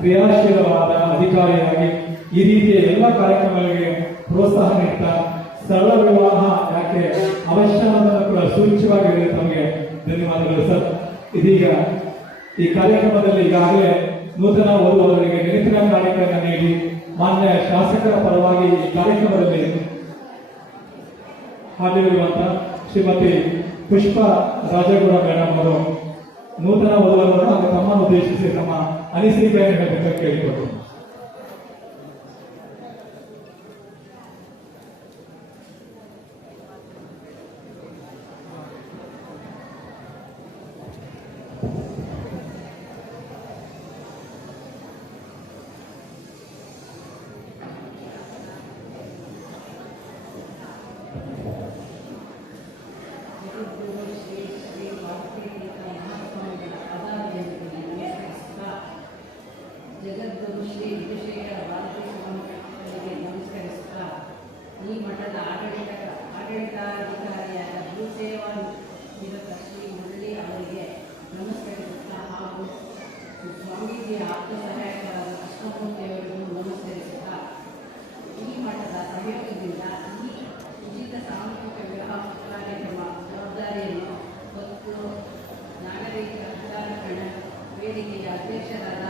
ಕ್ರಿಯಾಶೀಲವಾದ ಅಧಿಕಾರಿಯಾಗಿ ಈ ರೀತಿಯ ಎಲ್ಲ ಕಾರ್ಯಕ್ರಮಗಳಿಗೆ ಪ್ರೋತ್ಸಾಹ ನೀಡ್ತಾ ಸರಳ ವಿವಾಹ ಯಾಕೆ ಅವಶ್ಯ ಅನ್ನೋದನ್ನು ಕೂಡ ಸೂಚ್ಯವಾಗಿ ತಮಗೆ ಧನ್ಯವಾದಗಳು ಸರ್. ಇದೀಗ ಈ ಕಾರ್ಯಕ್ರಮದಲ್ಲಿ ಈಗಾಗಲೇ ನೂತನ ವಧುವರರಿಗೆ ನೆನಪಿನ ಕಾರ್ಯಕ್ರಮ ನೀಡಿ ಮಾನ್ಯ ಶಾಸಕರ ಪರವಾಗಿ ಈ ಕಾರ್ಯಕ್ರಮದಲ್ಲಿ ಹಾಜರಿರುವಂತಹ ಶ್ರೀಮತಿ ಪುಷ್ಪಾ ರಾಜಗೌಡ ಮೇಡಮ್ ಅವರು ನೂತನ ವಧುವರನ್ನು ಹಾಗೂ ತಮ್ಮನ್ನು ಉದ್ದೇಶಿಸಿ ತಮ್ಮ ಅನಿಸಿಕೆಯನ್ನು ಹೇಳಬೇಕಂತ ಕೇಳಿಕೊಟ್ಟು. ಜಗದ್ಗುರು ಶ್ರೀ ವಿಶ್ವೇಶ್ವರ ಭಾರತೀಯ ಸ್ವಾಮಿಗಳಿಗೆ ನಮಸ್ಕರಿಸುತ್ತಾ ಈ ಮಠದ ಆಡಳಿತಾಧಿಕಾರಿಯಾದ ಭೂಸೇವಾ ನಿರತ ಶ್ರೀ ಮುರಳಿ ಅವರಿಗೆ ನಮಸ್ಕರಿಸುತ್ತಾ ಹಾಗೂ ಸ್ವಾಮೀಜಿಯ ಆಪ್ತ ಸಹಾಯಕರಾದ ಕೃಷ್ಣಮೂರ್ತಿಯವರಿಗೂ ನಮಸ್ಕರಿಸುತ್ತಾ ಈ ಮಠದ ಸಹಯೋಗದಿಂದ ಈ ಉಚಿತ ಸಾಮೂಹಿಕ ವಿವಾಹ ಕಾರ್ಯಕ್ರಮ ಜವಾಬ್ದಾರಿಯನ್ನು ಹೊತ್ತು ನಾಗರಿಕ ಉದಾಹರಣ ವೇದಿಕೆಯ ಅಧ್ಯಕ್ಷರಾದ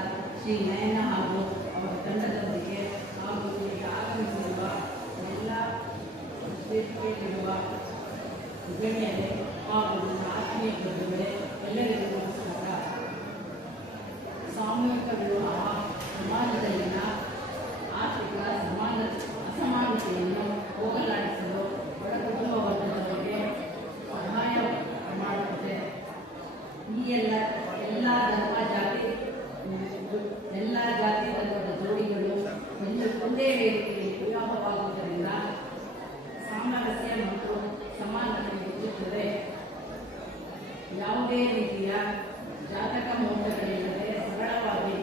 ಶ್ರೀ ನಯನ ಹಾಗೂ ಅವರ ತಂಡದವರಿಗೆ ಹಾಗೂ ಇಲ್ಲಿಗೆ ಆಗಮಿಸಿರುವ ಎಲ್ಲ ವೇದಿಕೆಯಲ್ಲಿರುವ ಗಣ್ಯರೇ ಹಾಗೂ ನನ್ನ ಆತ್ಮೀಯ ಬಂಧುಗಳೇ ಎಲ್ಲರಿಗೂ ನಮಸ್ಕಾರ. ಸಾಮೂಹಿಕ ವಿವಾಹ ಸಮಾಜದಲ್ಲಿನ ಆರ್ಥಿಕ ಅಸಮಾನತೆಯನ್ನು ಹೋಗಲಾಡಿಸಲು ಬಡ ಕುಟುಂಬ ವರ್ಗದವರಿಗೆ ಸಹಾಯ ಮಾಡುತ್ತದೆ. ಈ ಎಲ್ಲ ಜಾತಿ ಧರ್ಮದ ಜೋಡಿಗಳು ಒಂದೇ ವೇದಿಕೆಯಲ್ಲಿ ವಿವಾಹವಾಗುವುದರಿಂದ ಸಾಮರಸ್ಯ ಮತ್ತು ಸಮಾನತೆ ಹೆಚ್ಚುತ್ತದೆ. ಯಾವುದೇ ರೀತಿಯ ಜಾತಕ ಮೌಲ್ಯಗಳಿಲ್ಲದೆ ಸರಳವಾಗಿ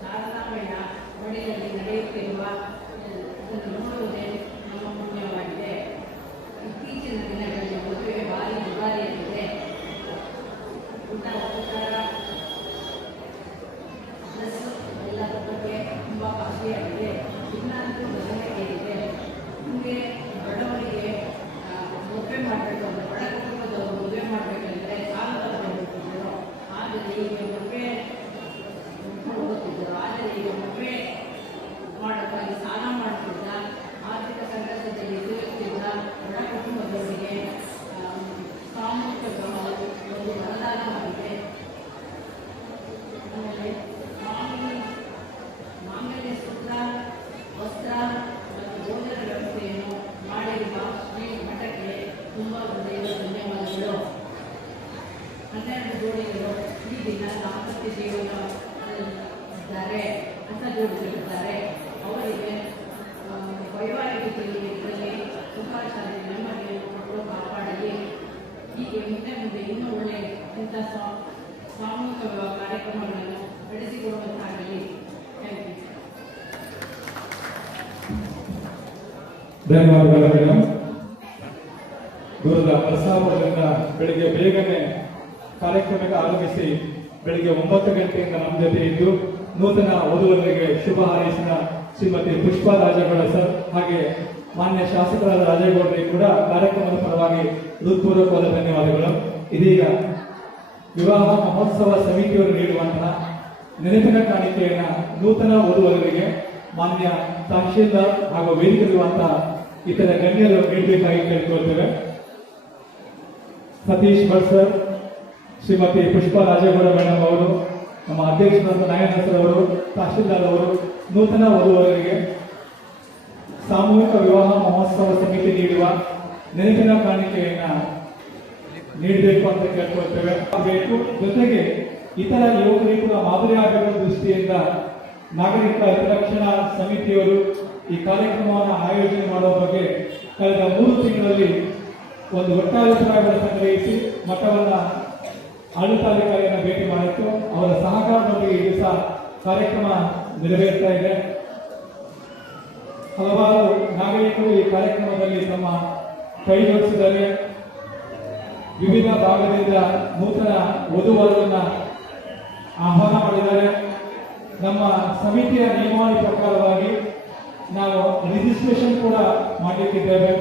ಶಾರದಾಮಯ್ಯ ಮಡಿಲಲ್ಲಿ ನಡೆಯುತ್ತಿರುವ ಇದನ್ನು ನೋಡುವುದೇ ನಮ್ಮ ಪುಣ್ಯವಾಗಿದೆ. ಇತ್ತೀಚಿನ ದಿನಗಳಲ್ಲಿ ಮದುವೆ ಭಾರಿ ದುಬಾರಿಯಾಗಿದೆ. ಉತ್ತರ ಎಲ್ಲರ ಬಗ್ಗೆ ತುಂಬ ಕಾಸ್ಟ್ಲಿಯಾಗಿದೆ. ಇನ್ನಂತೂ ಬದಲಾಗಿದೆ. ನಿಮಗೆ ಬಡವರಿಗೆ ಮದುವೆ ಮಾಡಬೇಕು ಅಂದರೆ ಬಡ ಕುಟುಂಬದವರು ಮದುವೆ ಮಾಡಬೇಕಂದ್ರೆ ಸಾಲದ ಹೋಗುತ್ತಿದ್ದರು. ಆದರೆ ಈಗ ಮದುವೆ ಹೋಗುತ್ತಿದ್ದರು. ಆದರೆ ಈಗ ಮದುವೆ ಮಾಡೋಕ್ಕಾಗಿ ಸಾಲ ಮಾಡುತ್ತಿದ್ದ ಆರ್ಥಿಕ ಸಂಕಷ್ಟದಲ್ಲಿ ಸಿಲುಕುತ್ತಿದ್ದ ಬಡ ಕುಟುಂಬದವರಿಗೆ ಸಾಮೂಹಿಕ ವಿವಾಹವು ಒಂದು ವರದಾನವಾಗಿದೆ. ಆಮೇಲೆ ಮಾಂಗಲ್ಯ ಸೂತ್ರ, ವಸ್ತ್ರ ಮತ್ತು ಭೋಜನ ವ್ಯವಸ್ಥೆಯನ್ನು ಮಾಡಿರುವ ಶ್ರೀ ಮಠಕ್ಕೆ ತುಂಬ ಹೃದಯದ ಧನ್ಯವಾದಗಳು. 12 ಜೋಡಿಗಳು ಈ ದಿನ ದಾಂಪತ್ಯ ಜೀವನದಲ್ಲಿದ್ದಾರೆ, ಹೊಸ ಜೋಡಿಗಳಿದ್ದಾರೆ. ಅವರಿಗೆ ವೈವಾಹಿಕತೆಯಲ್ಲಿ ಸುಖ ಶಾಂತಿ ನೆಮ್ಮದಿಯನ್ನು ಕೊಟ್ಟು ಕಾಪಾಡಲಿ. ಹೀಗೆ ಮುಂದೆ ಇನ್ನೂ ಒಳ್ಳೆಯ ಇಂಥ ಸಾಮೂಹಿಕ ಕಾರ್ಯಕ್ರಮಗಳನ್ನು ನಡೆಸಿಕೊಡುವಂತಾಗಲಿ. Thank you. ಧನ್ಯವಾದಗಳು ಮೇಡಮ್. ದೂರದ ಪ್ರಸ್ತಾವದಿಂದ ಬೆಳಿಗ್ಗೆ ಬೇಗನೆ ಕಾರ್ಯಕ್ರಮಕ್ಕೆ ಆಗಮಿಸಿ ಬೆಳಿಗ್ಗೆ 9 ಗಂಟೆಯಿಂದ ನಮ್ಮ ಜೊತೆ ಇದ್ದು ನೂತನ ವಧುವರರಿಗೆ ಶುಭ ಹಾರೈಸಿದ ಶ್ರೀಮತಿ ಪುಷ್ಪಾ ರಾಜೇಗೌಡ ಸರ್ ಹಾಗೆ ಮಾನ್ಯ ಶಾಸಕರಾದ ರಾಜೇಗೌಡರಿಗೆ ಕೂಡ ಕಾರ್ಯಕ್ರಮದ ಪರವಾಗಿ ಹೃತ್ಪೂರ್ವಕವಾದ ಧನ್ಯವಾದಗಳು. ಇದೀಗ ವಿವಾಹ ಮಹೋತ್ಸವ ಸಮಿತಿಯವರು ನೀಡುವಂತಹ ನೆನಪಿನ ಕಾಣಿಕೆಯನ್ನ ನೂತನ ವಧುವರರಿಗೆ ಮಾನ್ಯ ತಹಶೀಲ್ದಾರ್ ಹಾಗೂ ವೇದಿಕೆಯಲ್ಲಿರುವಂತಹ ಇತರ ಗಣ್ಯರು ನೀಡಬೇಕಾಗಿ ಕೇಳಿಕೊಳ್ತೇವೆ. ಸತೀಶ್ ಭಟ್ ಸರ್, ಶ್ರೀಮತಿ ಪುಷ್ಪಾ ರಾಜೇಗೌಡ ಮೇಡಮ್ ಅವರು, ನಮ್ಮ ಅಧ್ಯಕ್ಷರಾದ ನಾರಾಯಣ ಸರ್ ಅವರು, ತಹಶೀಲ್ದಾರ್ ಅವರು ನೂತನ ವಧುವರರಿಗೆ ಸಾಮೂಹಿಕ ವಿವಾಹ ಮಹೋತ್ಸವ ಸಮಿತಿ ನೀಡುವ ನೆನಪಿನ ಕಾಣಿಕೆಯನ್ನ ನೀಡಬೇಕು ಅಂತ ಕೇಳ್ಕೊಳ್ತೇವೆ. ಜೊತೆಗೆ ಇತರ ಯುವಕರಿಗೂ ಮಾದರಿಯಾಗುವ ದೃಷ್ಟಿಯಿಂದ ನಾಗರಿಕ ಹಿತರಕ್ಷಣಾ ಸಮಿತಿಯವರು ಈ ಕಾರ್ಯಕ್ರಮವನ್ನು ಆಯೋಜನೆ ಮಾಡುವ ಬಗ್ಗೆ ಕಳೆದ 3 ತಿಂಗಳಲ್ಲಿ ಒಂದು ಒಟ್ಟಾಭಿಪ್ರಾಯವನ್ನು ಸಂಗ್ರಹಿಸಿ ಮಠವನ್ನ ಆಡಳಿತಾಧಿಕಾರಿಯನ್ನು ಭೇಟಿ ಮಾಡಿತ್ತು. ಅವರ ಸಹಕಾರದೊಂದಿಗೆ ಈ ದಿವಸ ಕಾರ್ಯಕ್ರಮ ನೆರವೇರ್ತಾ ಇದೆ. ಹಲವಾರು ನಾಗರಿಕರು ಈ ಕಾರ್ಯಕ್ರಮದಲ್ಲಿ ತಮ್ಮ ಕೈ ಜೋಡಿಸಿದ್ದಾರೆ. ವಿವಿಧ ಭಾಗದಿಂದ ನೂತನ ವಧುವರರನ್ನ ಆಹ್ವಾನ ಮಾಡಿದ್ದಾರೆ. ನಮ್ಮ ಸಮಿತಿಯ ನಿಯಮಾವಳಿ ಪ್ರಕಾರವಾಗಿ ನಾವು ರಿಜಿಸ್ಟ್ರೇಷನ್ ಕೂಡ ಮಾಡಲಿಕ್ಕಿದ್ದೇವೆ.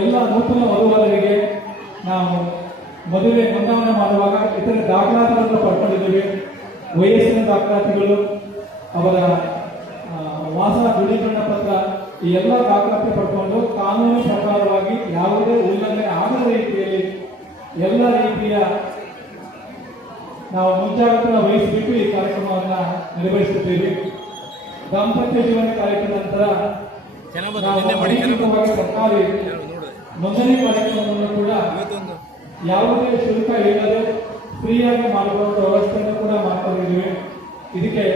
ಎಲ್ಲ ನೂತನ ವಧುವರರಿಗೆ ನಾವು ಮದುವೆ ನೋಂದಣಿ ಮಾಡುವಾಗ ಇತರ ದಾಖಲಾತಿಗಳನ್ನು ಪಡ್ಕೊಂಡಿದ್ದೇವೆ. ವಯಸ್ಸಿನ ದಾಖಲಾತಿಗಳು, ಅವರ ವಾಸ ದೃಢೀಕರಣ ಪತ್ರ, ಈ ಎಲ್ಲ ದಾಖಲಾತಿ ಪಡ್ಕೊಂಡು ಕಾನೂನು ಪ್ರಕಾರವಾಗಿ ಯಾವುದೇ ಉಲ್ಲಂಘನೆ ಆಗದ ರೀತಿಯಲ್ಲಿ ಎಲ್ಲ ರೀತಿಯ ನಾವು ಮುಂಜಾಗ್ರತೆ ವಹಿಸಿಬಿಟ್ಟು ಈ ಕಾರ್ಯಕ್ರಮವನ್ನು ನಿರ್ವಹಿಸುತ್ತೇವೆ. ದಾಂಪತ್ಯ ಜೀವನ ಕಾರ್ಯಕ್ರಮದ ನಂತರ ನಾವು ಸರ್ಕಾರಿ ನೋಂದಣಿ ಕಾರ್ಯಕ್ರಮವನ್ನು ಕೂಡ ಯಾವುದೇ ಶುಲ್ಕ ಇಲ್ಲದೆ ಫ್ರೀಯಾಗಿ ಮಾಡುವ ವ್ಯವಸ್ಥೆಯನ್ನು ಕೂಡ ಮಾಡಿಕೊಂಡಿದ್ದೇವೆ. ಇದಕ್ಕೆ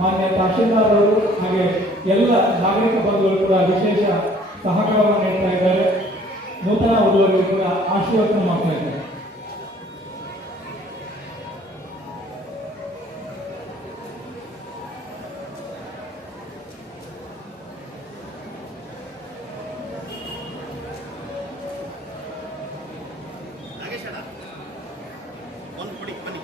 ಮಾನ್ಯ ತಹಶೀಲ್ದಾರ್ ಅವರು ಹಾಗೆ ಎಲ್ಲ ನಾಗರಿಕ ಬಂಧುಗಳು ಕೂಡ ವಿಶೇಷ ಸಹಕಾರವನ್ನು ನೀಡ್ತಾ ಇದ್ದಾರೆ. ನೂತನ ವಧುವರಿಗೂ ಕೂಡ ಆಶೀರ್ವಾದ ಮಾಡ್ತಾ ಇದ್ದಾರೆ. ಒಂದು ಕೊಡಿ ಬನ್ನಿ.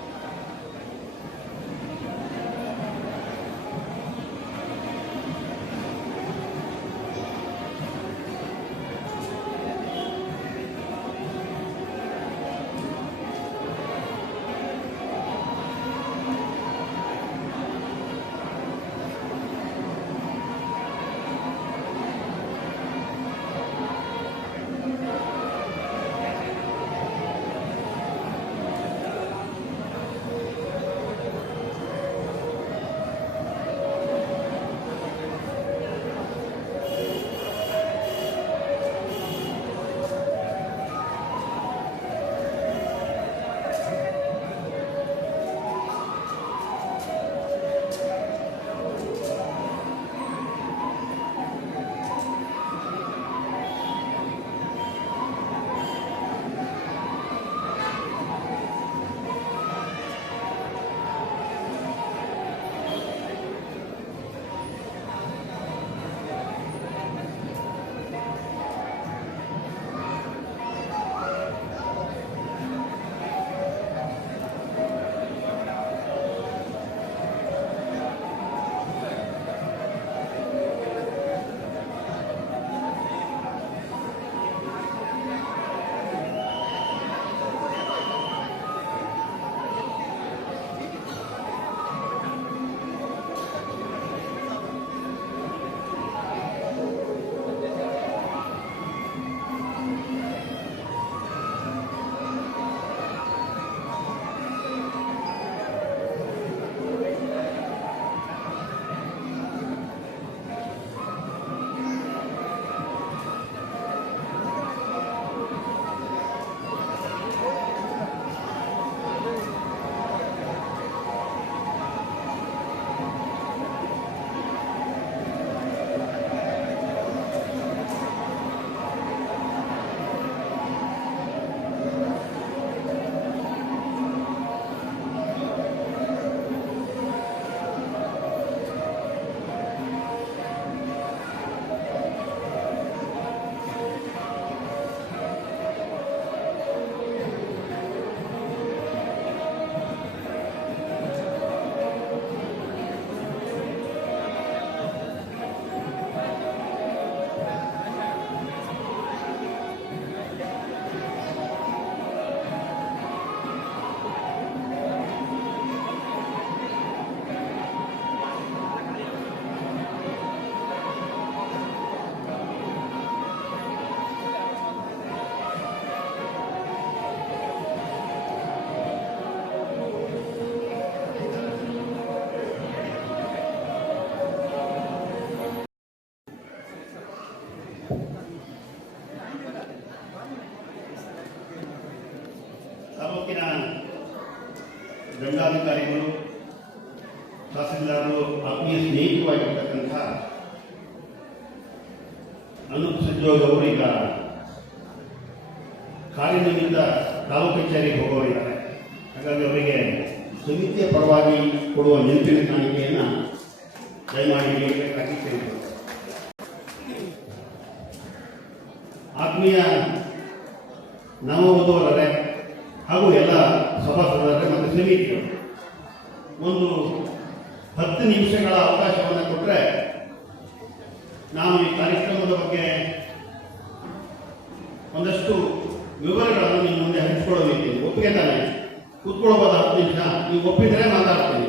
ದಂಡಾಧಿಕಾರಿಗಳು, ತಹಸೀಲ್ದಾರರು, ಆತ್ಮೀಯ ಸ್ನೇಹಿತವಾಗಿರ್ತಕ್ಕಂಥ ಅನೂಪ್ ಸಂಜೋಗ್ ಅವರು ಈಗ ಕಾರ್ಯನಿಮಿತ್ತ ತಾಲೂಕು ಕಚೇರಿಗೆ ಹೋಗೋರಿದ್ದಾರೆ. ಹಾಗಾಗಿ ಅವರಿಗೆ ಸಮಿತಿಯ ಪರವಾಗಿ ಕೊಡುವ ನೆನಪಿನ ಕಾಣಿಕೆಯನ್ನು ದಯಮಾಡಿ ನೀಡಬೇಕಾಗಿ ಕೇಳಿದರು. ಆತ್ಮೀಯ ನವವಧುವರರೇ ಹಾಗೂ ಎಲ್ಲ ಸಭಾಸದರೇ ಮತ್ತು ಸಮಿತಿಗಳು, ಒಂದು 10 ನಿಮಿಷಗಳ ಅವಕಾಶವನ್ನು ಕೊಟ್ಟರೆ ನಾನು ಈ ಕಾರ್ಯಕ್ರಮದ ಬಗ್ಗೆ ಒಂದಷ್ಟು ವಿವರಗಳನ್ನು ನಿಮ್ಮ ಮುಂದೆ ಹಂಚಿಕೊಳ್ಳಬೇಕು. ಒಪ್ಪಿಗೆ ತಾನೆ? ಕೂತ್ಕೊಳ್ಳಬಹುದು 10 ನಿಮಿಷ. ನೀವು ಒಪ್ಪಿದರೆ ಮಾತಾಡ್ತೀನಿ.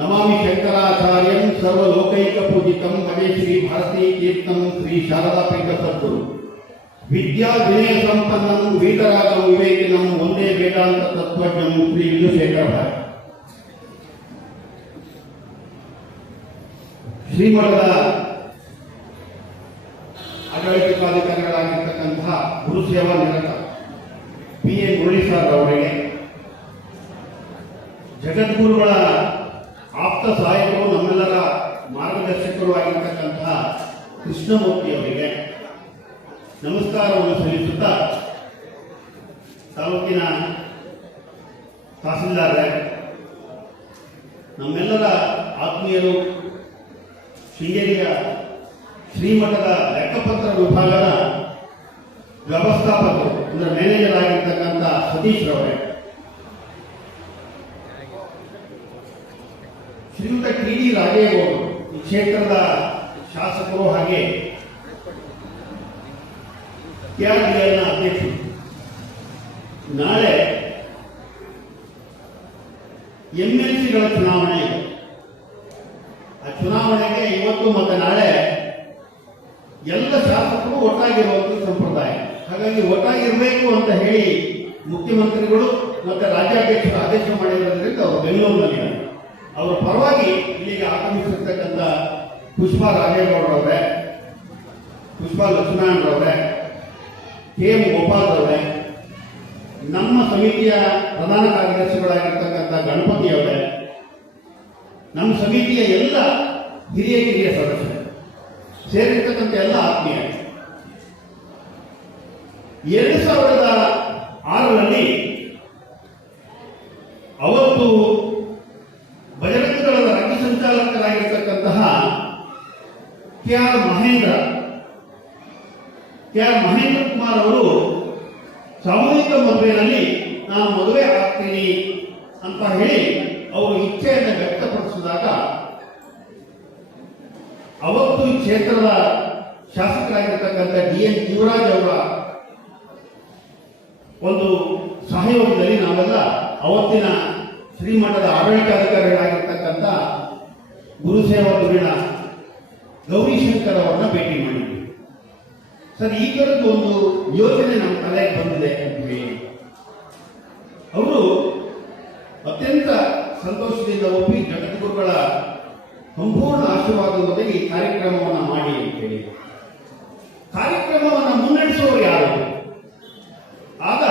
ನಮಾಮಿ ಶಂಕರಾಚಾರ್ಯಂ ಸರ್ವಲೋಕೈಕ ಪೂಜಿತಂ ಭಜೆ ಶ್ರೀ ಭಾರತೀ ಕೀರ್ತಂ ಶ್ರೀ ಶಾರದಾ ಪೀಠ ಸದ್ಗುರು ವಿದ್ಯಾ ವಿನಯ ಸಂಪನ್ನಂ ವೀತರಾಗಂ ವಿವೇಕಿನಂ ಒಂದೇ ವೇದಾಂತ ತತ್ವಜ್ಞಂ ಶ್ರೀ ವಿಧುಶೇಖರ ಭಾರತಿ. ಶ್ರೀಮಠದ ಆಡಳಿತಾಧಿಕಾರಿಗಳಾಗಿರ್ತಕ್ಕಂತಹ ಗುರುಸೇವಾ ನಿರತ PA ಮುರಳಿ ಸರ್ ಅವರಿಗೆ, ಜಗದ್ಗುರುಗಳ ಆಪ್ತ ಸಹಾಯಕರು, ನಮ್ಮೆಲ್ಲರ ಮಾರ್ಗದರ್ಶಕರು ಆಗಿರ್ತಕ್ಕಂತಹ ಕೃಷ್ಣಮೂರ್ತಿ ಅವರಿಗೆ ನಮಸ್ಕಾರವನ್ನು ಸಲ್ಲಿಸುತ್ತಾ, ತಾಲೂಕಿನ ತಹಸೀಲ್ದಾರ್, ನಮ್ಮೆಲ್ಲರ ಆತ್ಮೀಯರು, ಶೃಂಗೇರಿಯ ಶ್ರೀಮಠದ ಲೆಕ್ಕಪತ್ರ ವಿಭಾಗದ ವ್ಯವಸ್ಥಾಪಕರು ಅಂದರೆ ಮ್ಯಾನೇಜರ್ ಆಗಿರ್ತಕ್ಕಂಥ ಸತೀಶ್ ರವರೇ, ಶ್ರೀಯುತ TD ರಾಜೇಗೌಡರು ಈ ಕ್ಷೇತ್ರದ ಶಾಸಕರು ಹಾಗೆ KRDLನ ಅಧ್ಯಕ್ಷರು. ನಾಳೆ MLCಗಳ ಚುನಾವಣೆ ಇದೆ. ಆ ಚುನಾವಣೆಗೆ ಇವತ್ತು ಮತ್ತು ನಾಳೆ ಎಲ್ಲ ಶಾಸಕರು ಒಟ್ಟಾಗಿರುವಂಥ ಸಂಪ್ರದಾಯ. ಹಾಗಾಗಿ ಒಟ್ಟಾಗಿರಬೇಕು ಅಂತ ಹೇಳಿ ಮುಖ್ಯಮಂತ್ರಿಗಳು ಮತ್ತು ರಾಜ್ಯಾಧ್ಯಕ್ಷರು ಆದೇಶ ಮಾಡಿರೋದ್ರಿಂದ ಅವರು ಬೆಂಗಳೂರಿನಲ್ಲಿದ್ದಾರೆ. ಅವರ ಪರವಾಗಿ ಇಲ್ಲಿಗೆ ಆಗಮಿಸಿರ್ತಕ್ಕಂಥ ಪುಷ್ಪಾ ರಾಜೇಗೌಡರವರೇ, ಪುಷ್ಪಾ ಲಕ್ಷ್ಮಣರವರೇ, KM ಗೋಪಾಲ್ ಅವರೇ, ನಮ್ಮ ಸಮಿತಿಯ ಪ್ರಧಾನ ಕಾರ್ಯದರ್ಶಿಗಳಾಗಿರ್ತಕ್ಕಂಥ ಗಣಪತಿ ಅವರೇ, ನಮ್ಮ ಸಮಿತಿಯ ಎಲ್ಲ ಹಿರಿಯ ಸದಸ್ಯರು ಸೇರಿರ್ತಕ್ಕಂಥ ಎಲ್ಲ ಆತ್ಮೀಯ, 2006ರಲ್ಲಿ ಅವತ್ತು ಬಜರಂಗ ದಳದ ರಾಜ್ಯ ಸಂಚಾಲಕರಾಗಿರ್ತಕ್ಕಂತಹ KR ಮಹೇಂದ್ರ ಕುಮಾರ್ ಅವರು ಸಾಮೂಹಿಕ ಮದುವೆಯಲ್ಲಿ ನಾನು ಮದುವೆ ಆಗ್ತೀನಿ ಅಂತ ಹೇಳಿ ಅವರು ಇಚ್ಛೆಯನ್ನು ವ್ಯಕ್ತಪಡಿಸಿದಾಗ, ಅವತ್ತು ಈ ಕ್ಷೇತ್ರದ ಶಾಸಕರಾಗಿರ್ತಕ್ಕಂಥ DN ಜೀವರಾಜ್ ಅವರ ಒಂದು ಸಹಯೋಗದಲ್ಲಿ ನಾವೆಲ್ಲ ಅವತ್ತಿನ ಶ್ರೀಮಠದ ಆಡಳಿತಾಧಿಕಾರಿಗಳಾಗಿರ್ತಕ್ಕಂಥ ಗುರುಸೇವಾ ಧುರೀಣ ಗೌರಿಶಂಕರ್ ಅವರನ್ನ ಭೇಟಿ ಮಾಡಿದ್ವಿ. ಸರ್, ಈ ಥರದ್ದು ಒಂದು ಯೋಜನೆ ನಮ್ಮ ತಲೆಗೆ ಬಂದಿದೆ ಅಂತ ಹೇಳಿ ಅವರು ಅತ್ಯಂತ ಸಂತೋಷದಿಂದ ಒಪ್ಪಿ ಜಗದ್ಗುರುಗಳ ಸಂಪೂರ್ಣ ಆಶೀರ್ವಾದದೊಂದಿಗೆ ಈ ಕಾರ್ಯಕ್ರಮವನ್ನು ಮಾಡಿ ಅಂತ ಹೇಳಿ. ಕಾರ್ಯಕ್ರಮವನ್ನು ಮುನ್ನಡೆಸುವವರು ಯಾರು? ಆಗ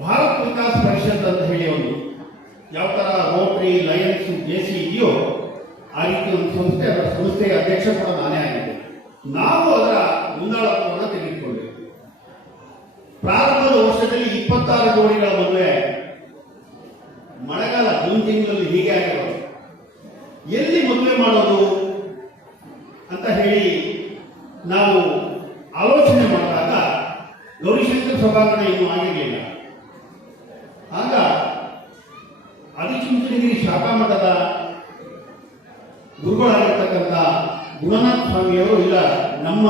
ಭಾರತ್ ವಿಕಾಸ್ ಪರಿಷತ್ ಅಂತ ಹೇಳಿ ಒಂದು ಯಾವ ತರ ರೋಟರಿ, ಲಯನ್ಸ್, JC ಇದೆಯೋ ಆ ರೀತಿ ಒಂದು ಸಂಸ್ಥೆ, ಅದರ ಸಂಸ್ಥೆಯ ಅಧ್ಯಕ್ಷ ಕೂಡ ನಾನೇ ಆಗಿದ್ದೆ. ನಾವು ಅದರ ಮುಂದಾಳತ್ವವನ್ನು ತೆಗೆದುಕೊಂಡೆವು. ಪ್ರಾರಂಭದ ವರ್ಷದಲ್ಲಿ 26 ಜೋಡಿಗಳ ಮದುವೆ, ಮಳೆಗಾಲ ಜೂನ್ ತಿಂಗಳಲ್ಲಿ ಹೀಗೆ ಆಗಿರೋದು. ಎಲ್ಲಿ ಮದುವೆ ಮಾಡೋದು ಅಂತ ಹೇಳಿ ನಾವು ಆಲೋಚನೆ ಮಾಡಿದಾಗ ಗೌರಿಶಂಕರ್ ಸಭಾಂಗಣ ಇನ್ನೂ ಆಗಿರಲಿಲ್ಲ. ಆಗ ಆದಿಚುಂಚನಗಿರಿ ಶಾಖಾ ಮಠದ ಗುರುಗಳಾಗಿರ್ತಕ್ಕಂಥ ಗುಣನಾಥ ಸ್ವಾಮಿಯವರು ಇಲ್ಲ ನಮ್ಮ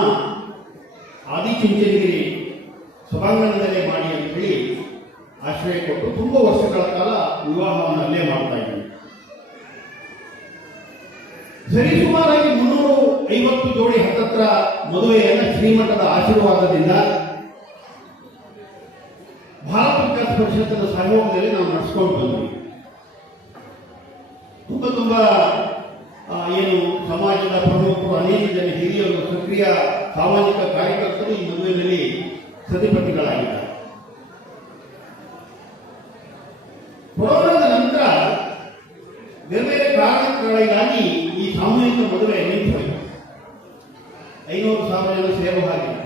ಆದಿಚುಂಚನಗಿರಿ ಸಭಾಂಗಣದಲ್ಲೇ ಮಾಡಿ ಅಂತ ಹೇಳಿ ಆಶ್ರಯ ಕೊಟ್ಟು ತುಂಬ ವರ್ಷಗಳ ಕಾಲ ವಿವಾಹವನ್ನು ಅಲ್ಲೇ ಮಾಡ್ತಾ ಇದ್ದೀವಿ. ಸರಿಸುಮಾರಾಗಿ 350 ಜೋಡಿ ಹತ್ತತ್ರ ಮದುವೆಯನ್ನು ಶ್ರೀಮಠದ ಆಶೀರ್ವಾದದಿಂದ ಭಾರತ ವಿಕಾಸ ಪರಿಷತ್ತಿನ ಸಹಯೋಗದಲ್ಲಿ ನಾವು ನಡೆಸ್ಕೊಂಡು ಬಂದ್ವಿ. ತುಂಬ ಏನು ಸಮಾಜದ ಪ್ರಮುಖರು, ಅನೇಕ ಜನ ಹಿರಿಯರು, ಸಕ್ರಿಯ ಸಾಮಾಜಿಕ ಕಾರ್ಯಕರ್ತರು ಈ ಮದುವೆಯಲ್ಲಿ ಸತಿಪತಿಗಳಾಗಿದ್ದಾರೆ. ಕೊರೋನಾದ ನಂತರ ಬೇರೆ ಬೇರೆ ಕಾರಣಗಳಿಗಾಗಿ ಈ ಸಾಮೂಹಿಕ ಮದುವೆ ನಿಂತು ಹೋಯಿತು. 500,000 ಜನ ಸೇರುವ ಹಾಗಿಲ್ಲ,